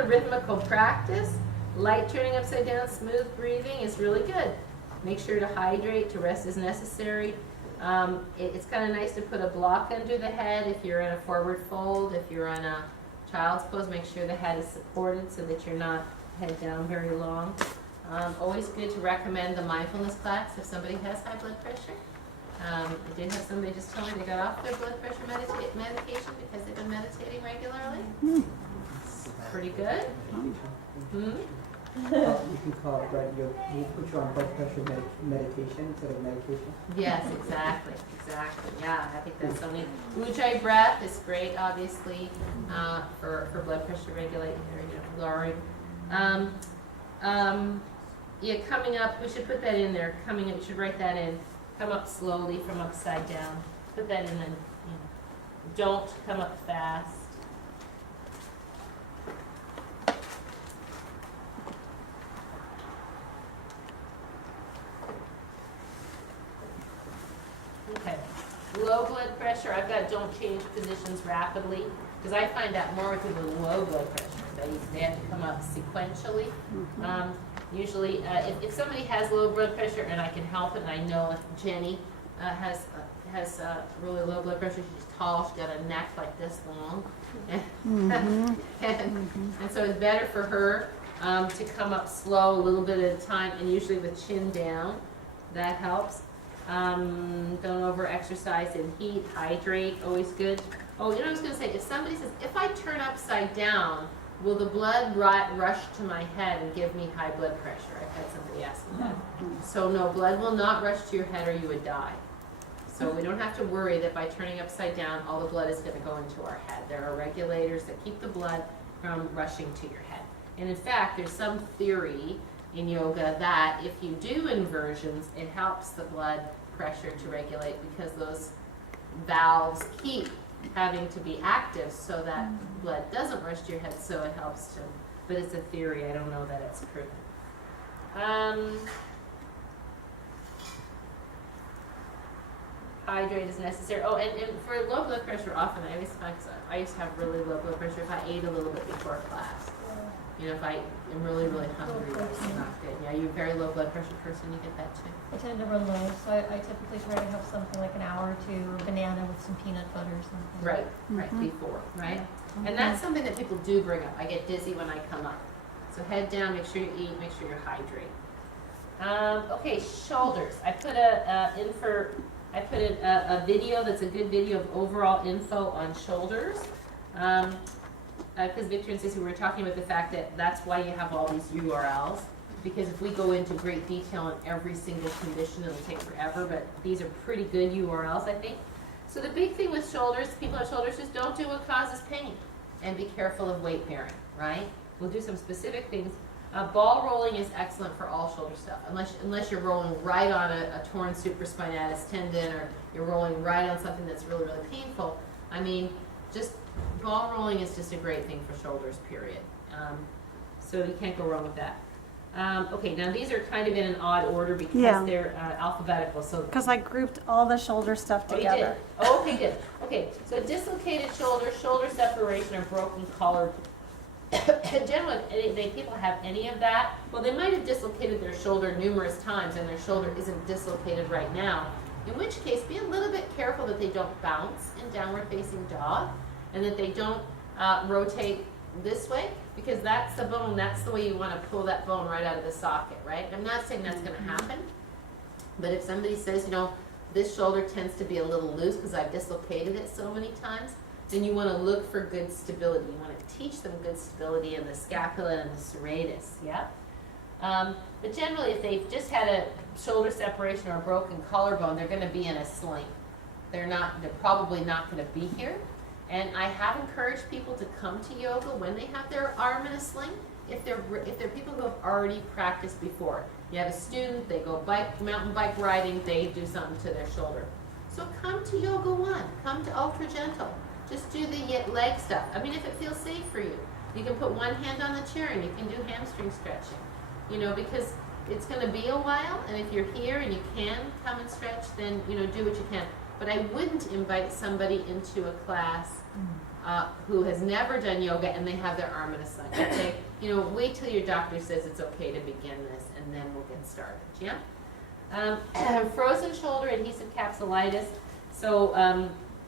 rhythmical practice. Light turning upside down, smooth breathing is really good. Make sure to hydrate, to rest as necessary. It's kind of nice to put a block under the head if you're in a forward fold. If you're on a child's pose, make sure the head is supported so that you're not head down very long. Always good to recommend the mindfulness class if somebody has high blood pressure. I did have somebody just tell me they got off their blood pressure medication because they've been meditating regularly. It's pretty good. You can call it, right, you put you on blood pressure medication instead of medication. Yes, exactly. Yeah, I think that's so neat. Ujjayi breath is great, obviously, for blood pressure regulating or lowering. Coming up, we should put that in there. Coming up, we should write that in. Come up slowly from upside down. Put that in and don't come up fast. Okay, low blood pressure, I've got don't change positions rapidly, because I find out more with people with low blood pressure. They have to come up sequentially. Usually, if somebody has low blood pressure and I can help it, and I know, like Jenny, has really low blood pressure. She's tall. She's got a neck like this long, and so it's better for her to come up slow, a little bit at a time, and usually with chin down. That helps. Don't over-exercise in heat. Hydrate, always good. Oh, you know what I was going to say? If somebody says, if I turn upside down, will the blood rush to my head and give me high blood pressure? I've had somebody ask me that. So no, blood will not rush to your head or you would die. So we don't have to worry that by turning upside down, all the blood is going to go into our head. There are regulators that keep the blood from rushing to your head. And in fact, there's some theory in yoga that if you do inversions, it helps the blood pressure to regulate because those valves keep having to be active so that blood doesn't rush to your head, so it helps to, but it's a theory, I don't know that it's proven. Hydrate is necessary. Oh, and for low blood pressure, often I always find, I used to have really low blood pressure if I ate a little bit before class. You know, if I am really, really hungry, that's not good. Yeah, you're a very low blood pressure person, you get that too. I tend to run low, so I typically try to have something like an hour or two, a banana with some peanut butter or something. Right, before, right? And that's something that people do bring up. I get dizzy when I come up. So head down, make sure you eat, make sure you hydrate. Okay, shoulders. I put a video that's a good video of overall info on shoulders. Because Victor and Cissy were talking about the fact that that's why you have all these URLs. Because if we go into great detail on every single condition, it'll take forever, but these are pretty good URLs, I think. So the big thing with shoulders, people have shoulders, just don't do what causes pain. And be careful of weight bearing, right? We'll do some specific things. Ball rolling is excellent for all shoulder stuff, unless you're rolling right on a torn supraspinatus tendon, or you're rolling right on something that's really, really painful. I mean, just ball rolling is just a great thing for shoulders, period. So you can't go wrong with that. Okay, now these are kind of in an odd order because they're alphabetical. So Because I grouped all the shoulder stuff you together. did. Oh, okay, good. Okay, so dislocated shoulder, shoulder separation, or broken collar. Generally, people have any of that. Well, they might have dislocated their shoulder numerous times and their shoulder isn't dislocated right now. In which case, be a little bit careful that they don't bounce in downward facing dog and that they don't rotate this way, because that's the bone, that's the way you want to pull that bone right out of the socket, right? I'm not saying that's going to happen, but if somebody says, you know, this shoulder tends to be a little loose because I've dislocated it so many times, then you want to look for good stability. You want to teach them good stability in the scapula and the serratus, yeah? But generally, if they've just had a shoulder separation or a broken collarbone, they're going to be in a sling. They're probably not going to be here. And I have encouraged people to come to yoga when they have their arm in a sling. If they're people who have already practiced before. You have a student, they go mountain bike riding, they do something to their shoulder. So come to Yoga One. Come to Ultra Gentle. Just do the leg stuff. I mean, if it feels safe for you. You can put one hand on the chair and you can do hamstring stretching. You know, because it's going to be a while, and if you're here and you can come and stretch, then, you know, do what you can. But I wouldn't invite somebody into a class who has never done yoga and they have their arm in a sling. I'd say, you know, wait till your doctor says it's okay to begin this, and then we'll get started, yeah? Frozen shoulder adhesive capsulitis. So,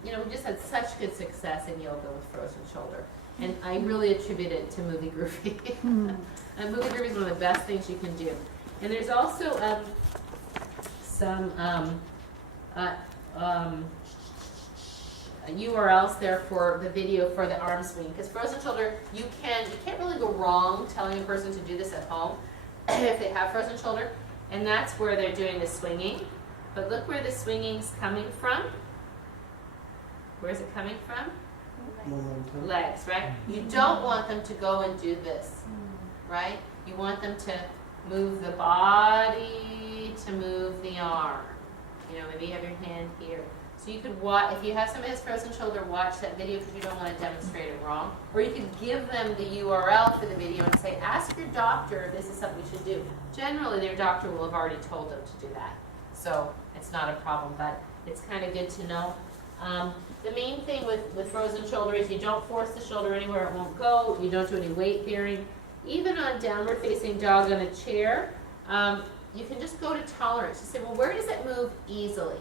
you know, we just had such good success in yoga with frozen shoulder. And I really attribute it to Movie Groovy. And Movie Groovy is one of the best things you can do. And there's also some URLs there for the video for the arm swing. Because frozen shoulder, you can't really go wrong telling a person to do this at home if they have frozen shoulder. And that's where they're doing the swinging. But look where the swinging's coming from. Where's it coming from? Legs, right? You don't want them to go and do this, right? You want them to move the body to move the arm. You know, maybe you have your hand here. So you could watch, if you have somebody who has frozen shoulder, watch that video because you don't want to demonstrate it wrong. Or you could give them the URL for the video and say, ask your doctor if this is something you should do. Generally, their doctor will have already told them to do that. So it's not a problem, but it's kind of good to know. The main thing with frozen shoulder is you don't force the shoulder anywhere it won't go. You don't do any weight bearing. Even on downward facing dog on a chair, you can just go to tolerance. You say, well, where does it move easily?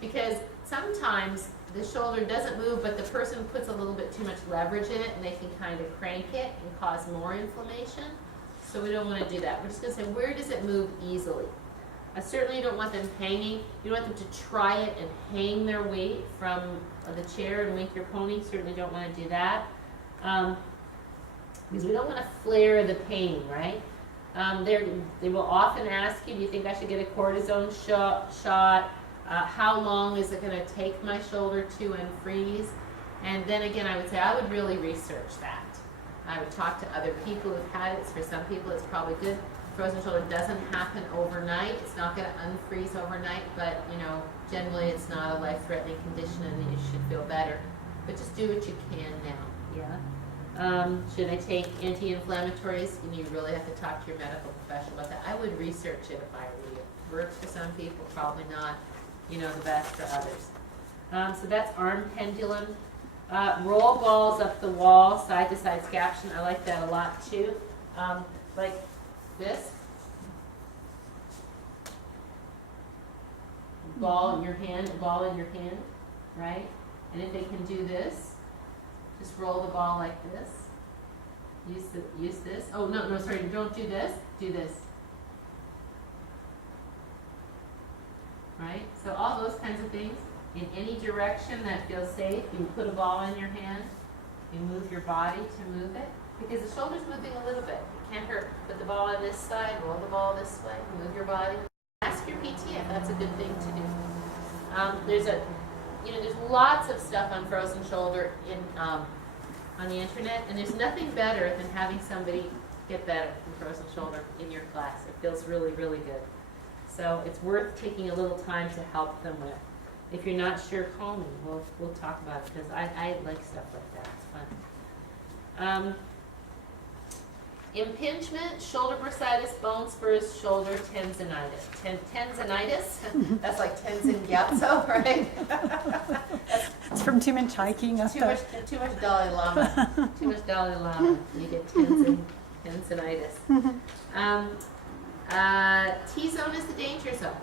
Because sometimes the shoulder doesn't move, but the person puts a little bit too much leverage in it, and they can kind of crank it and cause more inflammation. So we don't want to do that. We're just going to say, where does it move easily? Certainly you don't want them hanging. You don't want them to try it and hang their weight from the chair and wink your pony. Certainly don't want to do that. Because we don't want to flare the pain, right? They will often ask you, do you think I should get a cortisone shot? How long is it going to take my shoulder to unfreeze? And then again, I would say I would really research that. I would talk to other people who've had it. For some people, it's probably good. Frozen shoulder doesn't happen overnight. It's not going to unfreeze overnight, but generally it's not a life-threatening condition, and you should feel better. But just do what you can now. Yeah. Should I take anti-inflammatories? And you really have to talk to your medical professional about that. I would research it if I were you. Works for some people, probably not. The best for others. So that's arm pendulum. Roll balls up the wall, side to side scaption. I like that a lot too. Like this. Ball in your hand, right? And if they can do this, just roll the ball like this. Use this. Oh, no, sorry, don't do this. Do this. Right? So all those kinds of things. In any direction that feels safe, you put a ball in your hand. You move your body to move it. Because the shoulder's moving a little bit. It can't hurt. Put the ball on this side, roll the ball this way, move your body. Ask your PT if that's a good thing to do. There's lots of stuff on frozen shoulder on the internet, and there's nothing better than having somebody get better from frozen shoulder in your class. It feels really, really good. So it's worth taking a little time to help them with. If you're not sure, call me. We'll talk about it, because I like stuff like that. It's fun. Impingement, shoulder bursitis, bone spurs, shoulder tendinitis. Tendinitis? That's like Tenzin Gyatso, right? It's from too much hiking up Too much Dalai Lama. Too much Dalai Lama. You get tendinitis. T-zone is the danger zone,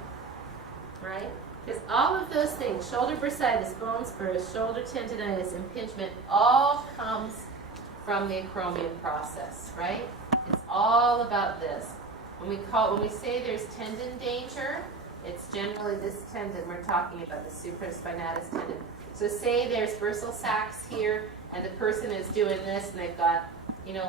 right? Because all of those things, shoulder bursitis, bone spurs, shoulder tendinitis, impingement, all comes from the acromion process, right? It's all about this. When we say there's tendon danger, it's generally this tendon we're talking about, the supraspinatus tendon. So say there's bursal sacs here, and the person is doing this, and they've got,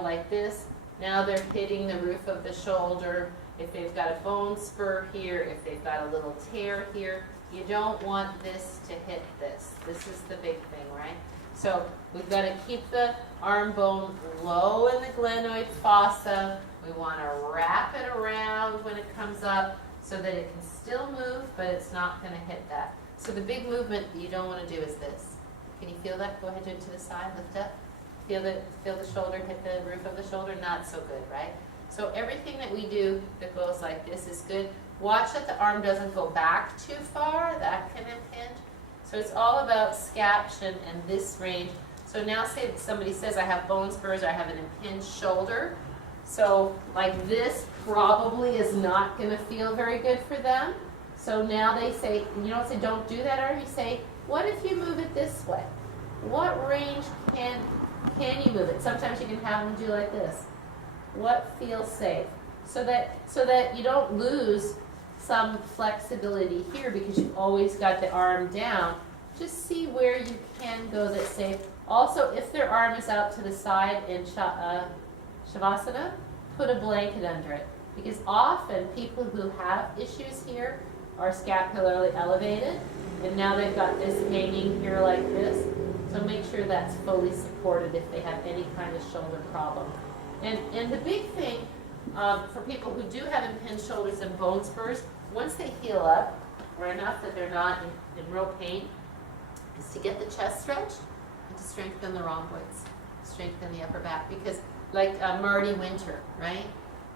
like this. Now they're hitting the roof of the shoulder. If they've got a bone spur here, if they've got a little tear here, you don't want this to hit this. This is the big thing, right? So we've got to keep the arm bone low in the glenoid fossa. We want to wrap it around when it comes up so that it can still move, but it's not going to hit that. So the big movement that you don't want to do is this. Can you feel that? Go ahead, do it to the side, lift up. Feel the shoulder hit the roof of the shoulder? Not so good, right? So everything that we do that goes like this is good. Watch that the arm doesn't go back too far. That can impinge. So it's all about scaption and this range. So now say that somebody says I have bone spurs or I have an impinged shoulder. So like this probably is not going to feel very good for them. So now they say, you don't say don't do that arm, you say, what if you move it this way? What range can you move it? Sometimes you can have them do like this. What feels safe? So that you don't lose some flexibility here because you've always got the arm down. Just see where you can go that's safe. Also, if their arm is out to the side in Shavasana, put a blanket under it. Because often people who have issues here are scapularly elevated, and now they've got this hanging here like this. So make sure that's fully supported if they have any kind of shoulder problem. And the big thing for people who do have impinged shoulders and bone spurs, once they heal up, or enough that they're not in real pain, is to get the chest stretched and to strengthen the rhomboids, strengthen the upper back. Because like Marty Winter, right?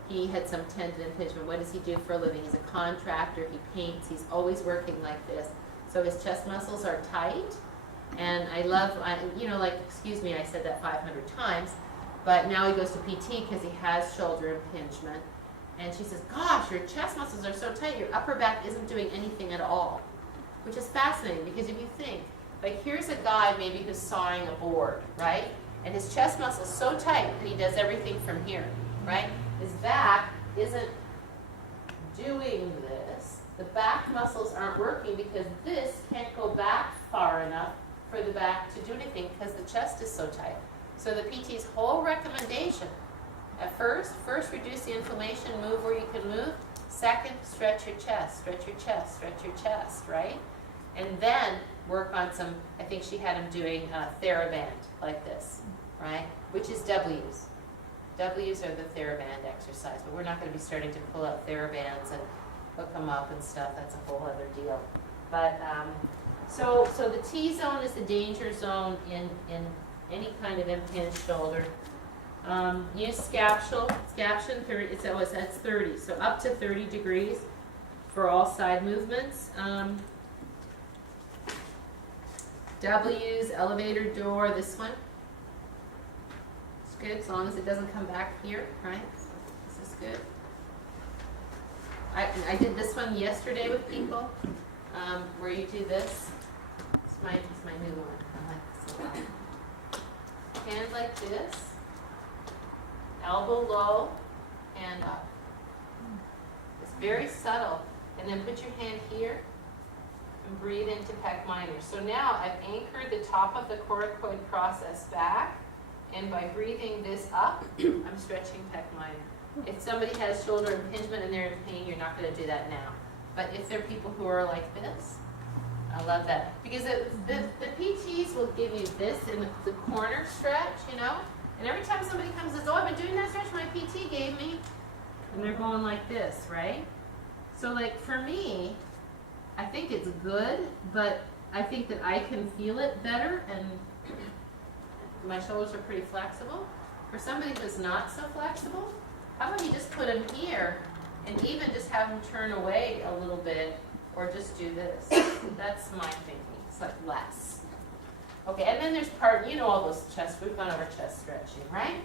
He had some tendon impingement. What does he do for a living? He's a contractor. He paints. He's always working like this. So his chest muscles are tight. And I love, excuse me, I said that 500 times. But now he goes to PT because he has shoulder impingement. And she says, gosh, your chest muscles are so tight. Your upper back isn't doing anything at all. which is fascinating because if you think, like here's a guy maybe who's sawing a board, right? And his chest muscle is so tight that he does everything from here, right? His back isn't doing this. The back muscles aren't working because this can't go back far enough for the back to do anything because the chest is so tight. So the PT's whole recommendation, at first reduce the inflammation, move where you can move. Second, stretch your chest, stretch your chest, stretch your chest, right? And then work on some, I think she had him doing TheraBand like this, right? Which is W's. W's are the TheraBand exercise, but we're not going to be starting to pull out TheraBands and hook them up and stuff. That's a whole other deal. But so the T-zone is the danger zone in any kind of impinged shoulder. Use scaption 30. That's 30. So up to 30 degrees for all side movements. W's, elevator door. This one. It's good as long as it doesn't come back here, right? This is good. I did this one yesterday with people, where you do this. It's my new one. I like this a lot. Hand like this, elbow low, hand up. It's very subtle. And then put your hand here and breathe into pec minor. So now I've anchored the top of the coracoid process back, and by breathing this up, I'm stretching pec minor. If somebody has shoulder impingement and they're in pain, you're not going to do that now. But if they're people who are like this, I love that. Because the PTs will give you this in the corner stretch, you know? And every time somebody comes and says, oh, I've been doing that stretch my PT gave me, and they're going like this, right? So like for me, I think it's good, but I think that I can feel it better, and my shoulders are pretty flexible. For somebody who's not so flexible, how about you just put them here and even just have them turn away a little bit, or just do this. That's my thinking. It's like less. Okay, and then there's you know all those chest, we've gone over chest stretching, right?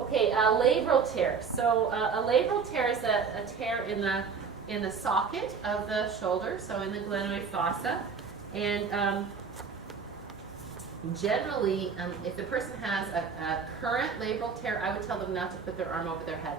Okay, labral tear. So a labral tear is a tear in the socket of the shoulder, so in the glenoid fossa. And generally, if the person has a current labral tear, I would tell them not to put their arm over their head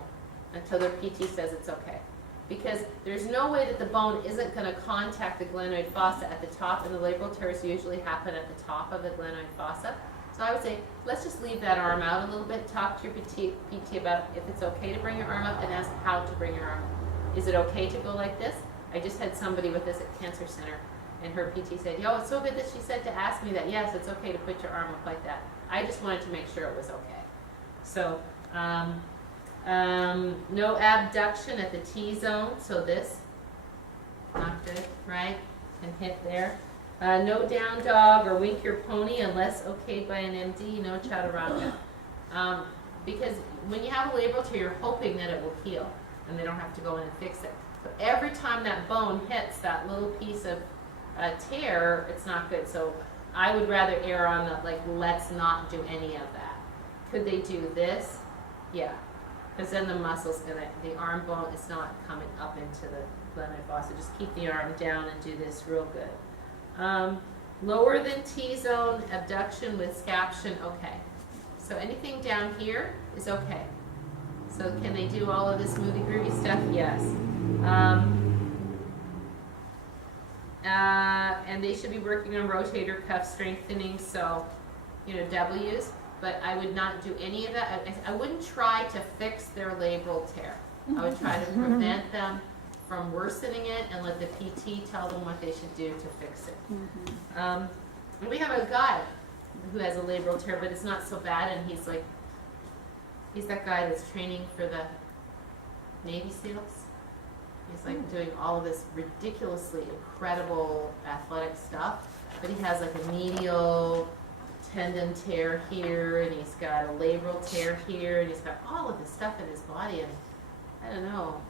until their PT says it's okay. Because there's no way that the bone isn't going to contact the glenoid fossa at the top, and the labral tears usually happen at the top of the glenoid fossa. So I would say, let's just leave that arm out a little bit. Talk to your PT about if it's okay to bring your arm up, and ask how to bring your arm up. Is it okay to go like this? I just had somebody with this at Cancer Center, and her PT said, yo, it's so good that she said to ask me that. Yes, it's okay to put your arm up like that. I just wanted to make sure it was okay. So, no abduction at the T-zone, so this, not good, right? And hit there. No down dog or wink your pony unless okayed by an MD, no chaturanga. Because when you have a labral tear, you're hoping that it will heal and they don't have to go in and fix it. So every time that bone hits that little piece of tear, it's not good. So I would rather err on the, like, let's not do any of that. Could they do this? Yeah. Because then the muscle's the arm bone is not coming up into the glenoid fossa. Just keep the arm down and do this real good. Lower than T-zone, abduction with scaption, okay. So anything down here is okay. So can they do all of this movie groovy stuff? Yes. And they should be working on rotator cuff strengthening, so, you know, W's. But I would not do any of that. I wouldn't try to fix their labral tear. I would try to prevent them from worsening it and let the PT tell them what they should do to fix it. And we have a guy who has a labral tear, but it's not so bad, and he's that guy that's training for the Navy SEALs. He's like doing all of this ridiculously incredible athletic stuff, but he has like a medial tendon tear here, and he's got a labral tear here, and he's got all of this stuff in his body, and I don't know.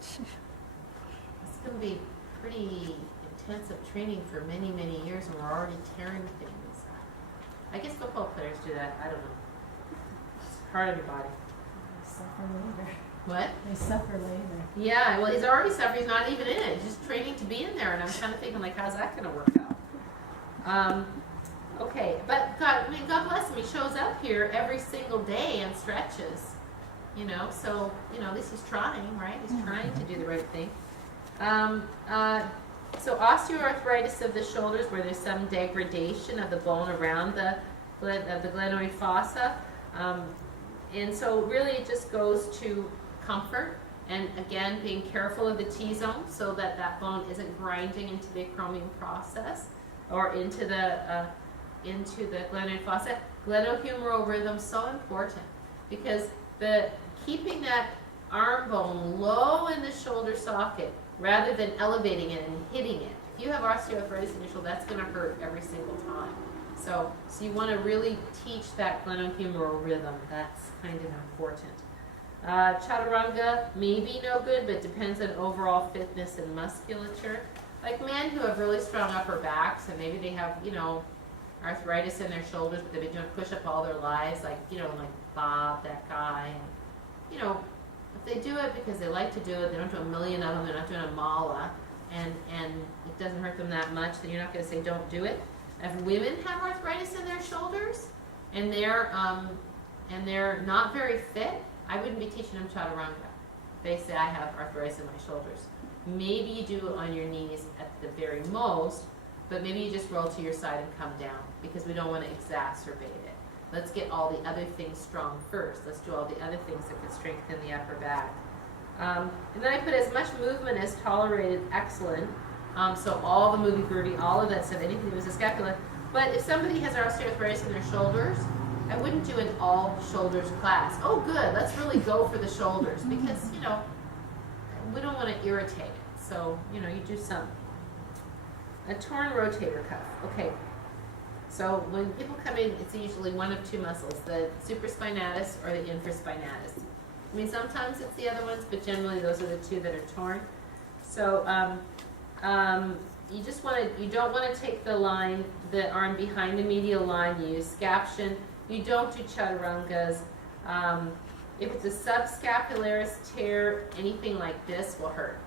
It's going to be pretty intensive training for many, many years, and we're already tearing things. I guess football players do that. I don't know. It's part of your body. Suffer later. What? They suffer later. Yeah, well, he's already suffered. He's not even in it. He's just training to be in there, and I'm kind of thinking, like, how's that going to work out? Okay, but God, I mean, God bless him. He shows up here every single day and stretches. You know, so at least he's trying, right? He's trying to do the right thing. So osteoarthritis of the shoulders, where there's some degradation of the bone around the glenoid fossa, and so really it just goes to comfort, and again being careful of the T-zone so that that bone isn't grinding into the acromion process or into the glenoid fossa. Glenohumeral rhythm so important because keeping that arm bone low in the shoulder socket rather than elevating it and hitting it. If you have osteoarthritis in your shoulder, that's going to hurt every single time. So you want to really teach that glenohumeral rhythm. That's kind of important. Chaturanga may be no good, but depends on overall fitness and musculature. Like men who have really strong upper backs and maybe they have, arthritis in their shoulders, but they've been doing push-up all their lives, like Bob, that guy. And, if they do it because they like to do it, they don't do a million of them, they're not doing a mala, and it doesn't hurt them that much, then you're not going to say don't do it. If women have arthritis in their shoulders and they're not very fit, I wouldn't be teaching them chaturanga. They say I have arthritis in my shoulders. Maybe you do it on your knees at the very most, but maybe you just roll to your side and come down because we don't want to exacerbate it. Let's get all the other things strong first. Let's do all the other things that can strengthen the upper back. And then I put as much movement as tolerated, excellent. So all the movie-gurdy, all of that stuff, anything that was a scapula. But if somebody has osteoarthritis in their shoulders, I wouldn't do an all shoulders class. Oh, good, let's really go for the shoulders because, we don't want to irritate it. So, you do some. A torn rotator cuff. Okay. So when people come in, it's usually one of two muscles, the supraspinatus or the infraspinatus. I mean, sometimes it's the other ones, but generally those are the two that are torn. So you don't want to take the arm behind the medial line. You use scaption. You don't do chaturangas. If it's a subscapularis tear, anything like this will hurt.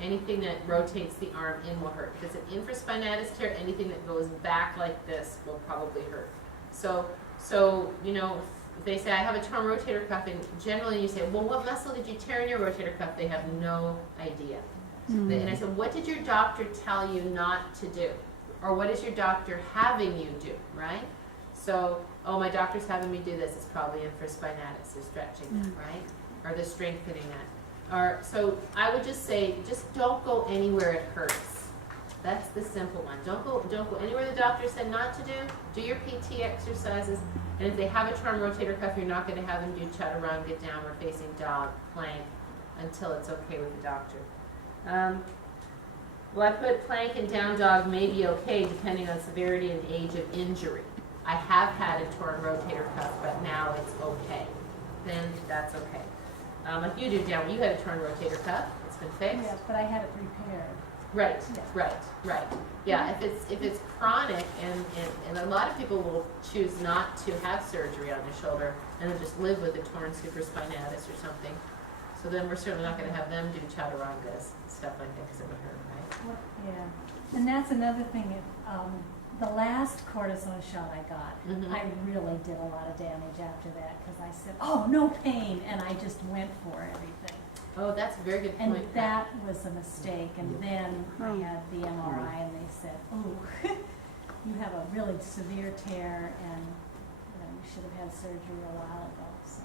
Anything that rotates the arm in will hurt. If it's an infraspinatus tear, anything that goes back like this will probably hurt. So if they say, I have a torn rotator cuff, and generally you say, well, what muscle did you tear in your rotator cuff? They have no idea. And I said, what did your doctor tell you not to do? Or what is your doctor having you do, right? So, my doctor's having me do this. It's probably infraspinatus. They're stretching that, right? Or they're strengthening that. So I would just say, just don't go anywhere it hurts. That's the simple one. Don't go anywhere the doctor said not to do. Do your PT exercises. And if they have a torn rotator cuff, you're not going to have them do chaturanga, downward facing dog, plank, until it's okay with the doctor. Well, I put plank and down dog may be okay depending on severity and age of injury. I have had a torn rotator cuff, but now it's okay. Then that's okay. Like you do, down, you had a torn rotator cuff. It's been fixed. Yes, but I had it repaired. Right, right. Yeah, if it's chronic, and a lot of people will choose not to have surgery on their shoulder and then just live with a torn supraspinatus or something. So then we're certainly not going to have them do chaturangas and stuff like that because it would hurt, right? Yeah, and that's another thing. The last cortisone shot I got, I really did a lot of damage after that because I said, oh, no pain, and I just went for everything. Oh, that's a very good And point. that was a mistake. And then I had the MRI, and they said, oh, you have a really severe tear, and you should have had surgery a while ago. So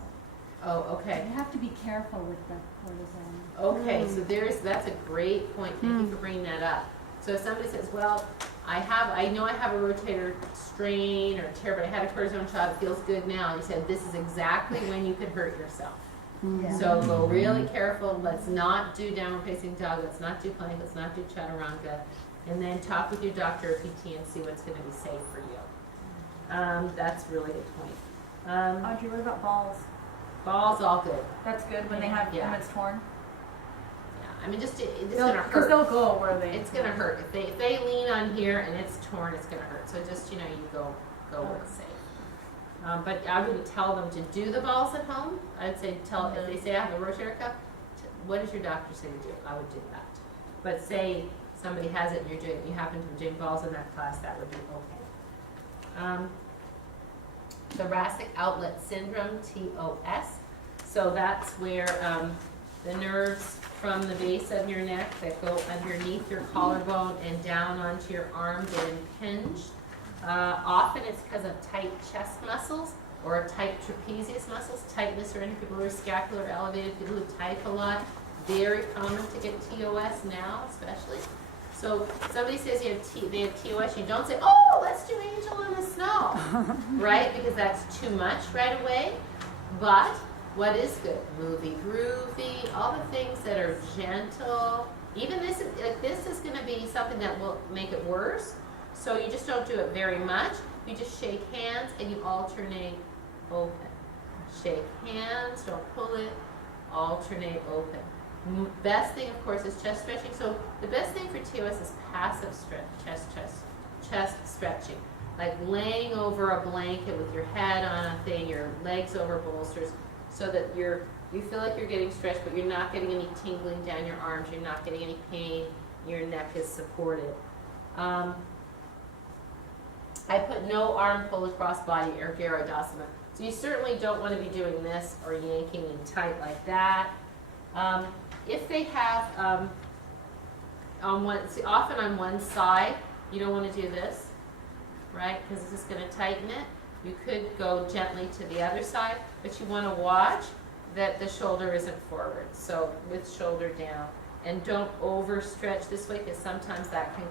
Oh, okay. you have to be careful with the cortisone. Okay, so that's a great point. Thank you for bringing that up. So if somebody says, well, I know I have a rotator strain or tear, but I had a cortisone shot, it feels good now. And you said, this is exactly when you could hurt yourself. Yeah. So go really careful. Let's not do downward facing dog. Let's not do plank. Let's not do chaturanga. And then talk with your doctor or PT and see what's going to be safe for you. That's a really good point. Audrey, what about balls? Balls, all good. That's good when they have Yeah. when it's torn. Yeah, I mean, it's going to Because hurt. they'll go where they. It's going to hurt. If they lean on here and it's torn, it's going to hurt. So just, you go where it's safe. But I wouldn't tell them to do the balls at home. I'd say if they say I have a rotator cuff, what does your doctor say to do? I would do that. But say somebody has it and you happen to be doing balls in that class, that would be okay. Thoracic outlet syndrome, TOS. So that's where the nerves from the base of your neck that go underneath your collarbone and down onto your arm get impinged. Often it's because of tight chest muscles or tight trapezius muscles, tightness, or any people who are scapular elevated, people who type a lot. Very common to get TOS now, especially. So somebody says they have TOS, you don't say, oh, let's do Angel in the Snow, right? Because that's too much right away. But what is good? Movie groovy, all the things that are gentle. Even this is going to be something that will make it worse. So you just don't do it very much. You just shake hands and you alternate open. Shake hands, don't pull it, alternate open. Best thing, of course, is chest stretching. So the best thing for TOS is passive stretch, chest stretching. Like laying over a blanket with your head on a thing, your legs over bolsters, so that you feel like you're getting stretched, but you're not getting any tingling down your arms, you're not getting any pain, your neck is supported. I put no arm pull across body or Garudasana. So you certainly don't want to be doing this or yanking in tight like that. If they have often on one side, you don't want to do this, right? Because it's just going to tighten it. You could go gently to the other side, but you want to watch that the shoulder isn't forward. So with shoulder down, and don't overstretch this way because sometimes that can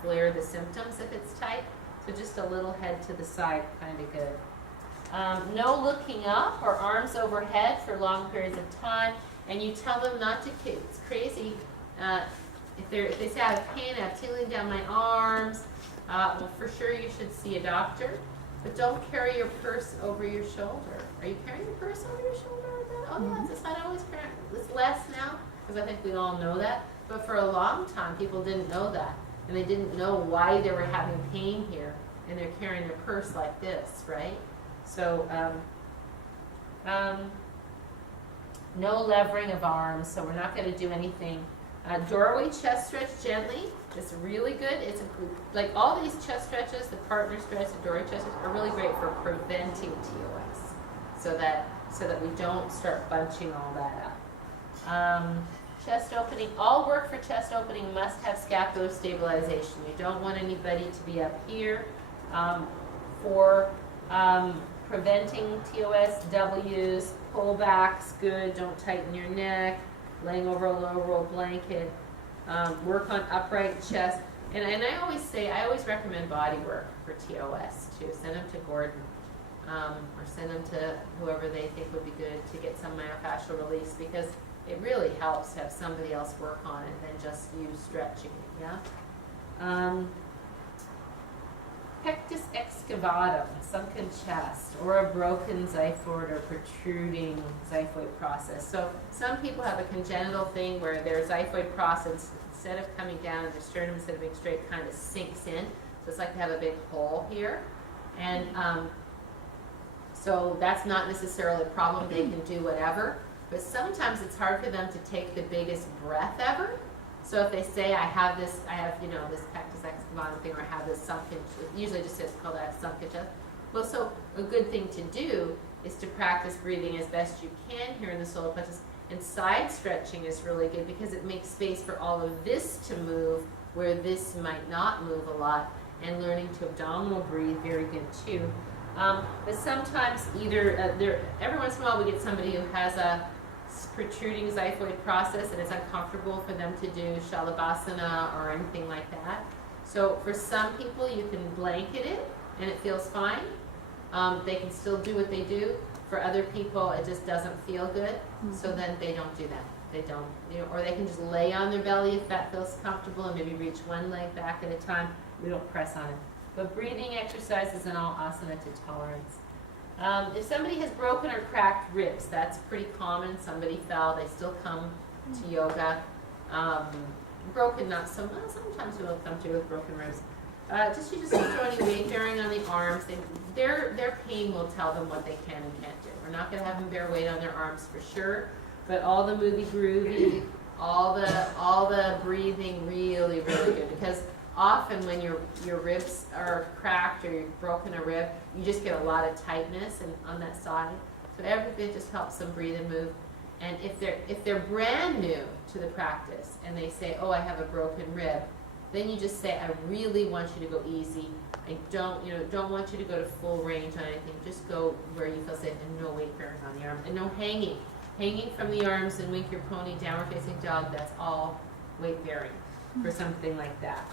flare the symptoms if it's tight. So just a little head to the side, kind of good. No looking up or arms overhead for long periods of time. And you tell them not to kick. It's crazy. If they say I have pain, I have tingling down my arms, well, for sure you should see a doctor. But don't carry your purse over your shoulder. Are you carrying your purse over your shoulder like that? Oh, yeah, it's not always carrying. It's less now, because I think we all know that. But for a long time, people didn't know that. And they didn't know why they were having pain here. And they're carrying their purse like this, right? So, no levering of arms, so we're not going to do anything. Doorway chest stretch gently. It's really good. It's like all these chest stretches, the partner stretch, the doorway chest stretch, are really great for preventing TOS, so that we don't start bunching all that up. Chest opening. All work for chest opening must have scapular stabilization. You don't want anybody to be up here. For preventing TOS, W's, pullbacks, good. Don't tighten your neck. Laying over a low roll blanket. Work on upright chest. And I always recommend body work for TOS too. Send them to Gordon or send them to whoever they think would be good to get some myofascial release, because it really helps to have somebody else work on it than just you stretching it, yeah? Pectus excavatum, sunken chest, or a broken xiphoid or protruding xiphoid process. So some people have a congenital thing where their xiphoid process, instead of coming down and their sternum, instead of being straight, kind of sinks in. So it's like they have a big hole here. And so that's not necessarily a problem. They can do whatever. But sometimes it's hard for them to take the biggest breath ever. So if they say, I have this pectus excavatum thing, or I have this sunken, usually just says called that sunken chest. Well, so a good thing to do is to practice breathing as best you can here in the solar plexus. And side stretching is really good because it makes space for all of this to move where this might not move a lot. And learning to abdominal breathe, very good too. But sometimes every once in a while we get somebody who has a protruding xiphoid process and it's uncomfortable for them to do shalabhasana or anything like that. So for some people you can blanket it and it feels fine. They can still do what they do. For other people it just doesn't feel good, so then they don't do that. They don't, or they can just lay on their belly if that feels comfortable and maybe reach one leg back at a time. We don't press on it. But breathing exercises and all asana to tolerance. If somebody has broken or cracked ribs, that's pretty common. Somebody fell, they still come to yoga. Broken, not so much. Sometimes people come to you with broken ribs. just you just don't do any weight bearing on the arms. Their pain will tell them what they can and can't do. We're not going to have them bear weight on their arms for sure, but all the movie groovy, all the breathing, really good, because often when your ribs are cracked or you've broken a rib, you just get a lot of tightness on that side. So everything just helps them breathe and move. And if they're brand new to the practice and they say, oh, I have a broken rib, then you just say, I really want you to go easy. I don't want you to go to full range on anything. Just go where you feel safe, and no weight bearing on the arms, and no hanging. Hanging from the arms and wink your pony, downward facing dog, that's all weight bearing for something like that.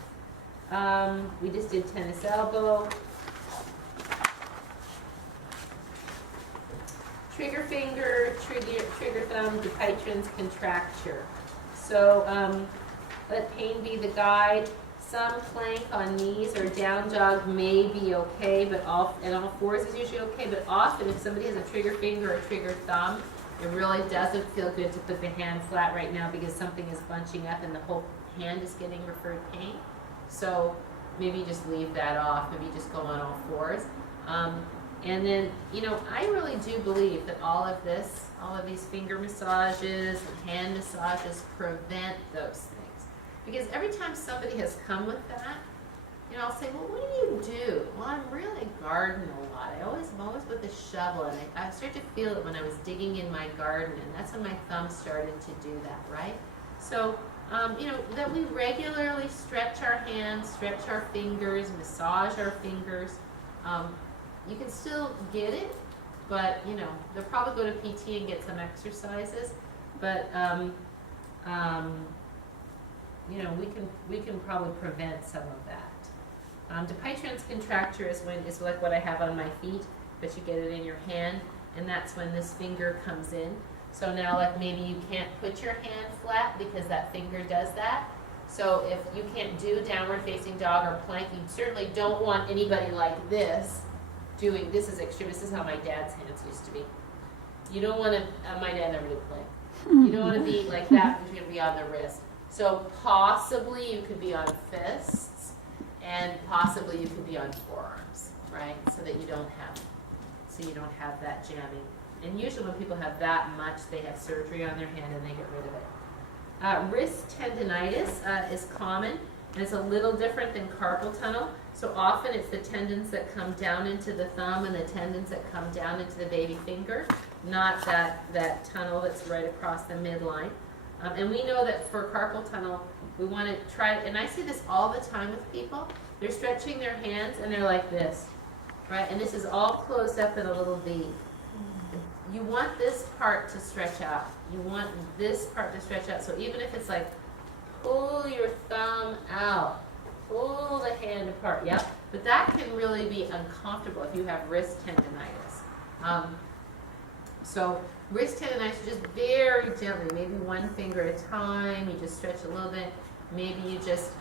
We just did tennis elbow. Trigger finger, trigger thumb, Dupuytren's contracture. So let pain be the guide. Some plank on knees or down dog may be okay, but all fours is usually okay. But often, if somebody has a trigger finger or trigger thumb, it really doesn't feel good to put the hand flat right now because something is bunching up and the whole hand is getting referred pain. So maybe just leave that off. Maybe just go on all fours. And then, I really do believe that all of these finger massages and hand massages prevent those things. Because every time somebody has come with that, I'll say, well, what do you do? Well, I'm really gardening a lot. I'm always with a shovel, and I started to feel it when I was digging in my garden, and that's when my thumb started to do that, right? So, that we regularly stretch our hands, stretch our fingers, massage our fingers. You can still get it, but, they'll probably go to PT and get some exercises, but, we can probably prevent some of that. Dupuytren's contracture is like what I have on my feet, but you get it in your hand, and that's when this finger comes in. So now, like, maybe you can't put your hand flat because that finger does that. So if you can't do downward facing dog or plank, you certainly don't want anybody like this doing, this is extreme, this is how my dad's hands used to be. You don't want to, my dad never did plank. You don't want to be like that because you're going to be on the wrist. So possibly you could be on fists, and possibly you could be on forearms, right? So that you don't have that jamming. And usually when people have that much, they have surgery on their hand and they get rid of it. Wrist tendinitis is common, and it's a little different than carpal tunnel. So often it's the tendons that come down into the thumb and the tendons that come down into the baby finger, not that tunnel that's right across the midline. And we know that for carpal tunnel, we want to try, and I see this all the time with people. They're stretching their hands and they're like this, right? And this is all closed up in a little V. You want this part to stretch out. You want this part to stretch out. So even if it's like, pull your thumb out, pull the hand apart, yep. But that can really be uncomfortable if you have wrist tendinitis. So wrist tendinitis, just very gently, maybe one finger at a time. You just stretch a little bit. Maybe you just,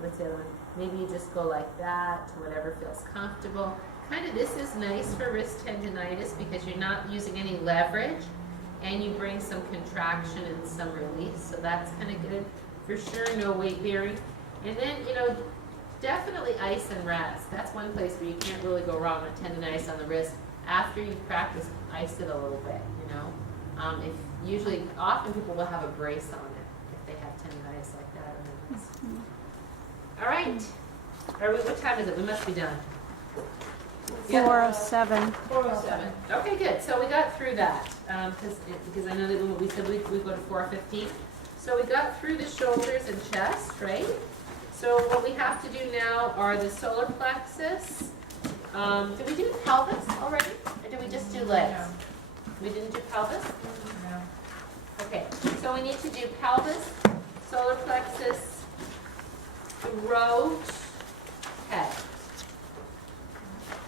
what's the other one? Maybe you just go like that to whatever feels comfortable. Kind of, this is nice for wrist tendinitis because you're not using any leverage, and you bring some contraction and some release. So that's kind of good. For sure, no weight bearing. And then, definitely ice and rest. That's one place where you can't really go wrong with tendinitis on the wrist. After you practice, ice it a little bit, often people will have a brace on it if they have tendinitis like that on the wrist. All right. What time is it? We must be done. 4:07. 4:07. Okay, good. So we got through that because I know that we said we go to 4:15. So we got through the shoulders and chest, right? So what we have to do now are the solar plexus. Did we do pelvis already, or did we just do legs? No. We didn't do pelvis? No. Okay, so we need to do pelvis, solar plexus, throat, head.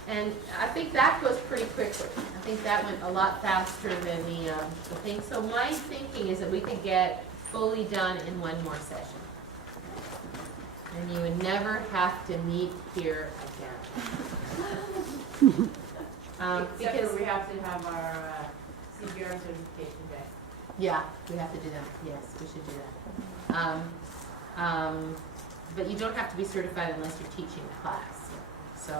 And I think that goes pretty quickly. I think that went a lot faster than the thing. So my thinking is that we could get fully done in one more session. And you would never have to meet here again. Because we have to have our CPR certification day. Yeah, we have to do that. Yes, we should do that. but you don't have to be certified unless you're teaching a class. So,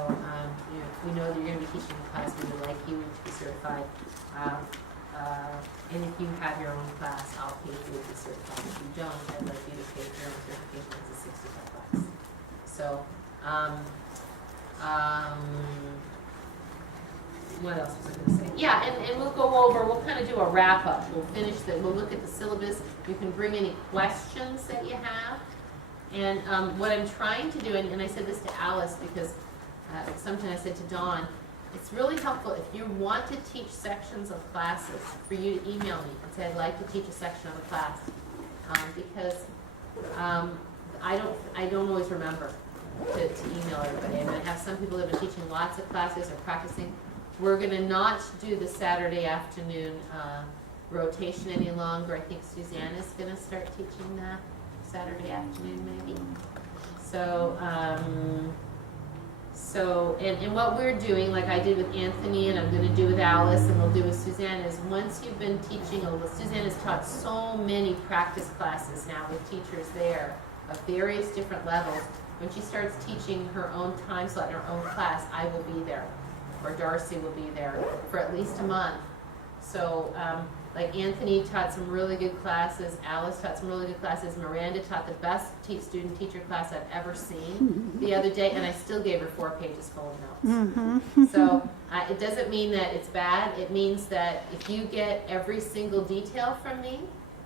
we know that you're going to be teaching a class, we would like you to be certified. And if you have your own class, I'll pay for you to be certified. If you don't, I'd like you to pay for your own certification. It's a $65. So, what else was I going to say? Yeah, and we'll go over, we'll kind of do a wrap up. We'll finish we'll look at the syllabus. You can bring any questions that you have. And what I'm trying to do, and I said this to Alice because something I said to Dawn, it's really helpful if you want to teach sections of classes for you to email me and say, I'd like to teach a section of a class. Because I don't always remember to email everybody. And I have some people that have been teaching lots of classes or practicing. We're going to not do the Saturday afternoon rotation any longer. I think Susanna's going to start teaching that Saturday afternoon maybe. So, and what we're doing, like I did with Anthony and I'm going to do with Alice and we'll do with Susanna, is once you've been teaching, Susanna's taught so many practice classes now with teachers there of various different levels. When she starts teaching her own time slot in her own class, I will be there, or Darcy will be there for at least a month. So, like Anthony taught some really good classes, Alice taught some really good classes, Miranda taught the best student-teacher class I've ever seen the other day, and I still gave her 4 pages full of notes. So it doesn't mean that it's bad. It means that if you get every single detail from me,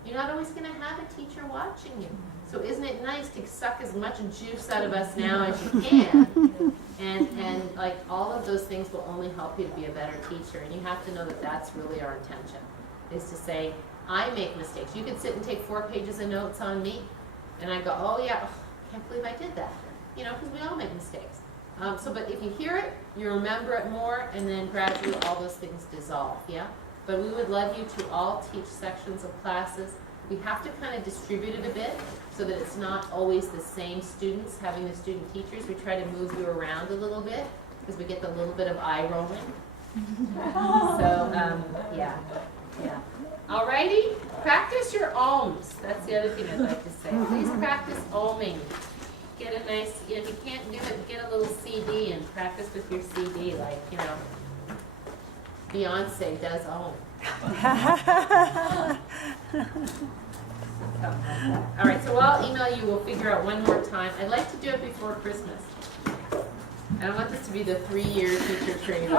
you're not always going to have a teacher watching you. So isn't it nice to suck as much juice out of us now as you can? And like all of those things will only help you to be a better teacher. And you have to know that that's really our intention, is to say, I make mistakes. You could sit and take 4 pages of notes on me, and I go, oh yeah, can't believe I did that. You know, because we all make mistakes. But if you hear it, you remember it more, and then gradually all those things dissolve, yeah? But we would love you to all teach sections of classes. We have to kind of distribute it a bit so that it's not always the same students having the student teachers. We try to move you around a little bit because we get the little bit of eye rolling. So, yeah. Alrighty, practice your ohms. That's the other thing I'd like to say. Please practice ohming. Get a nice, if you can't do it, get a little CD and practice with your CD, like, you know, Beyonce does ohm. All right, so I'll email you. We'll figure out one more time. I'd like to do it before Christmas. I don't want this to be the 3-year teacher training.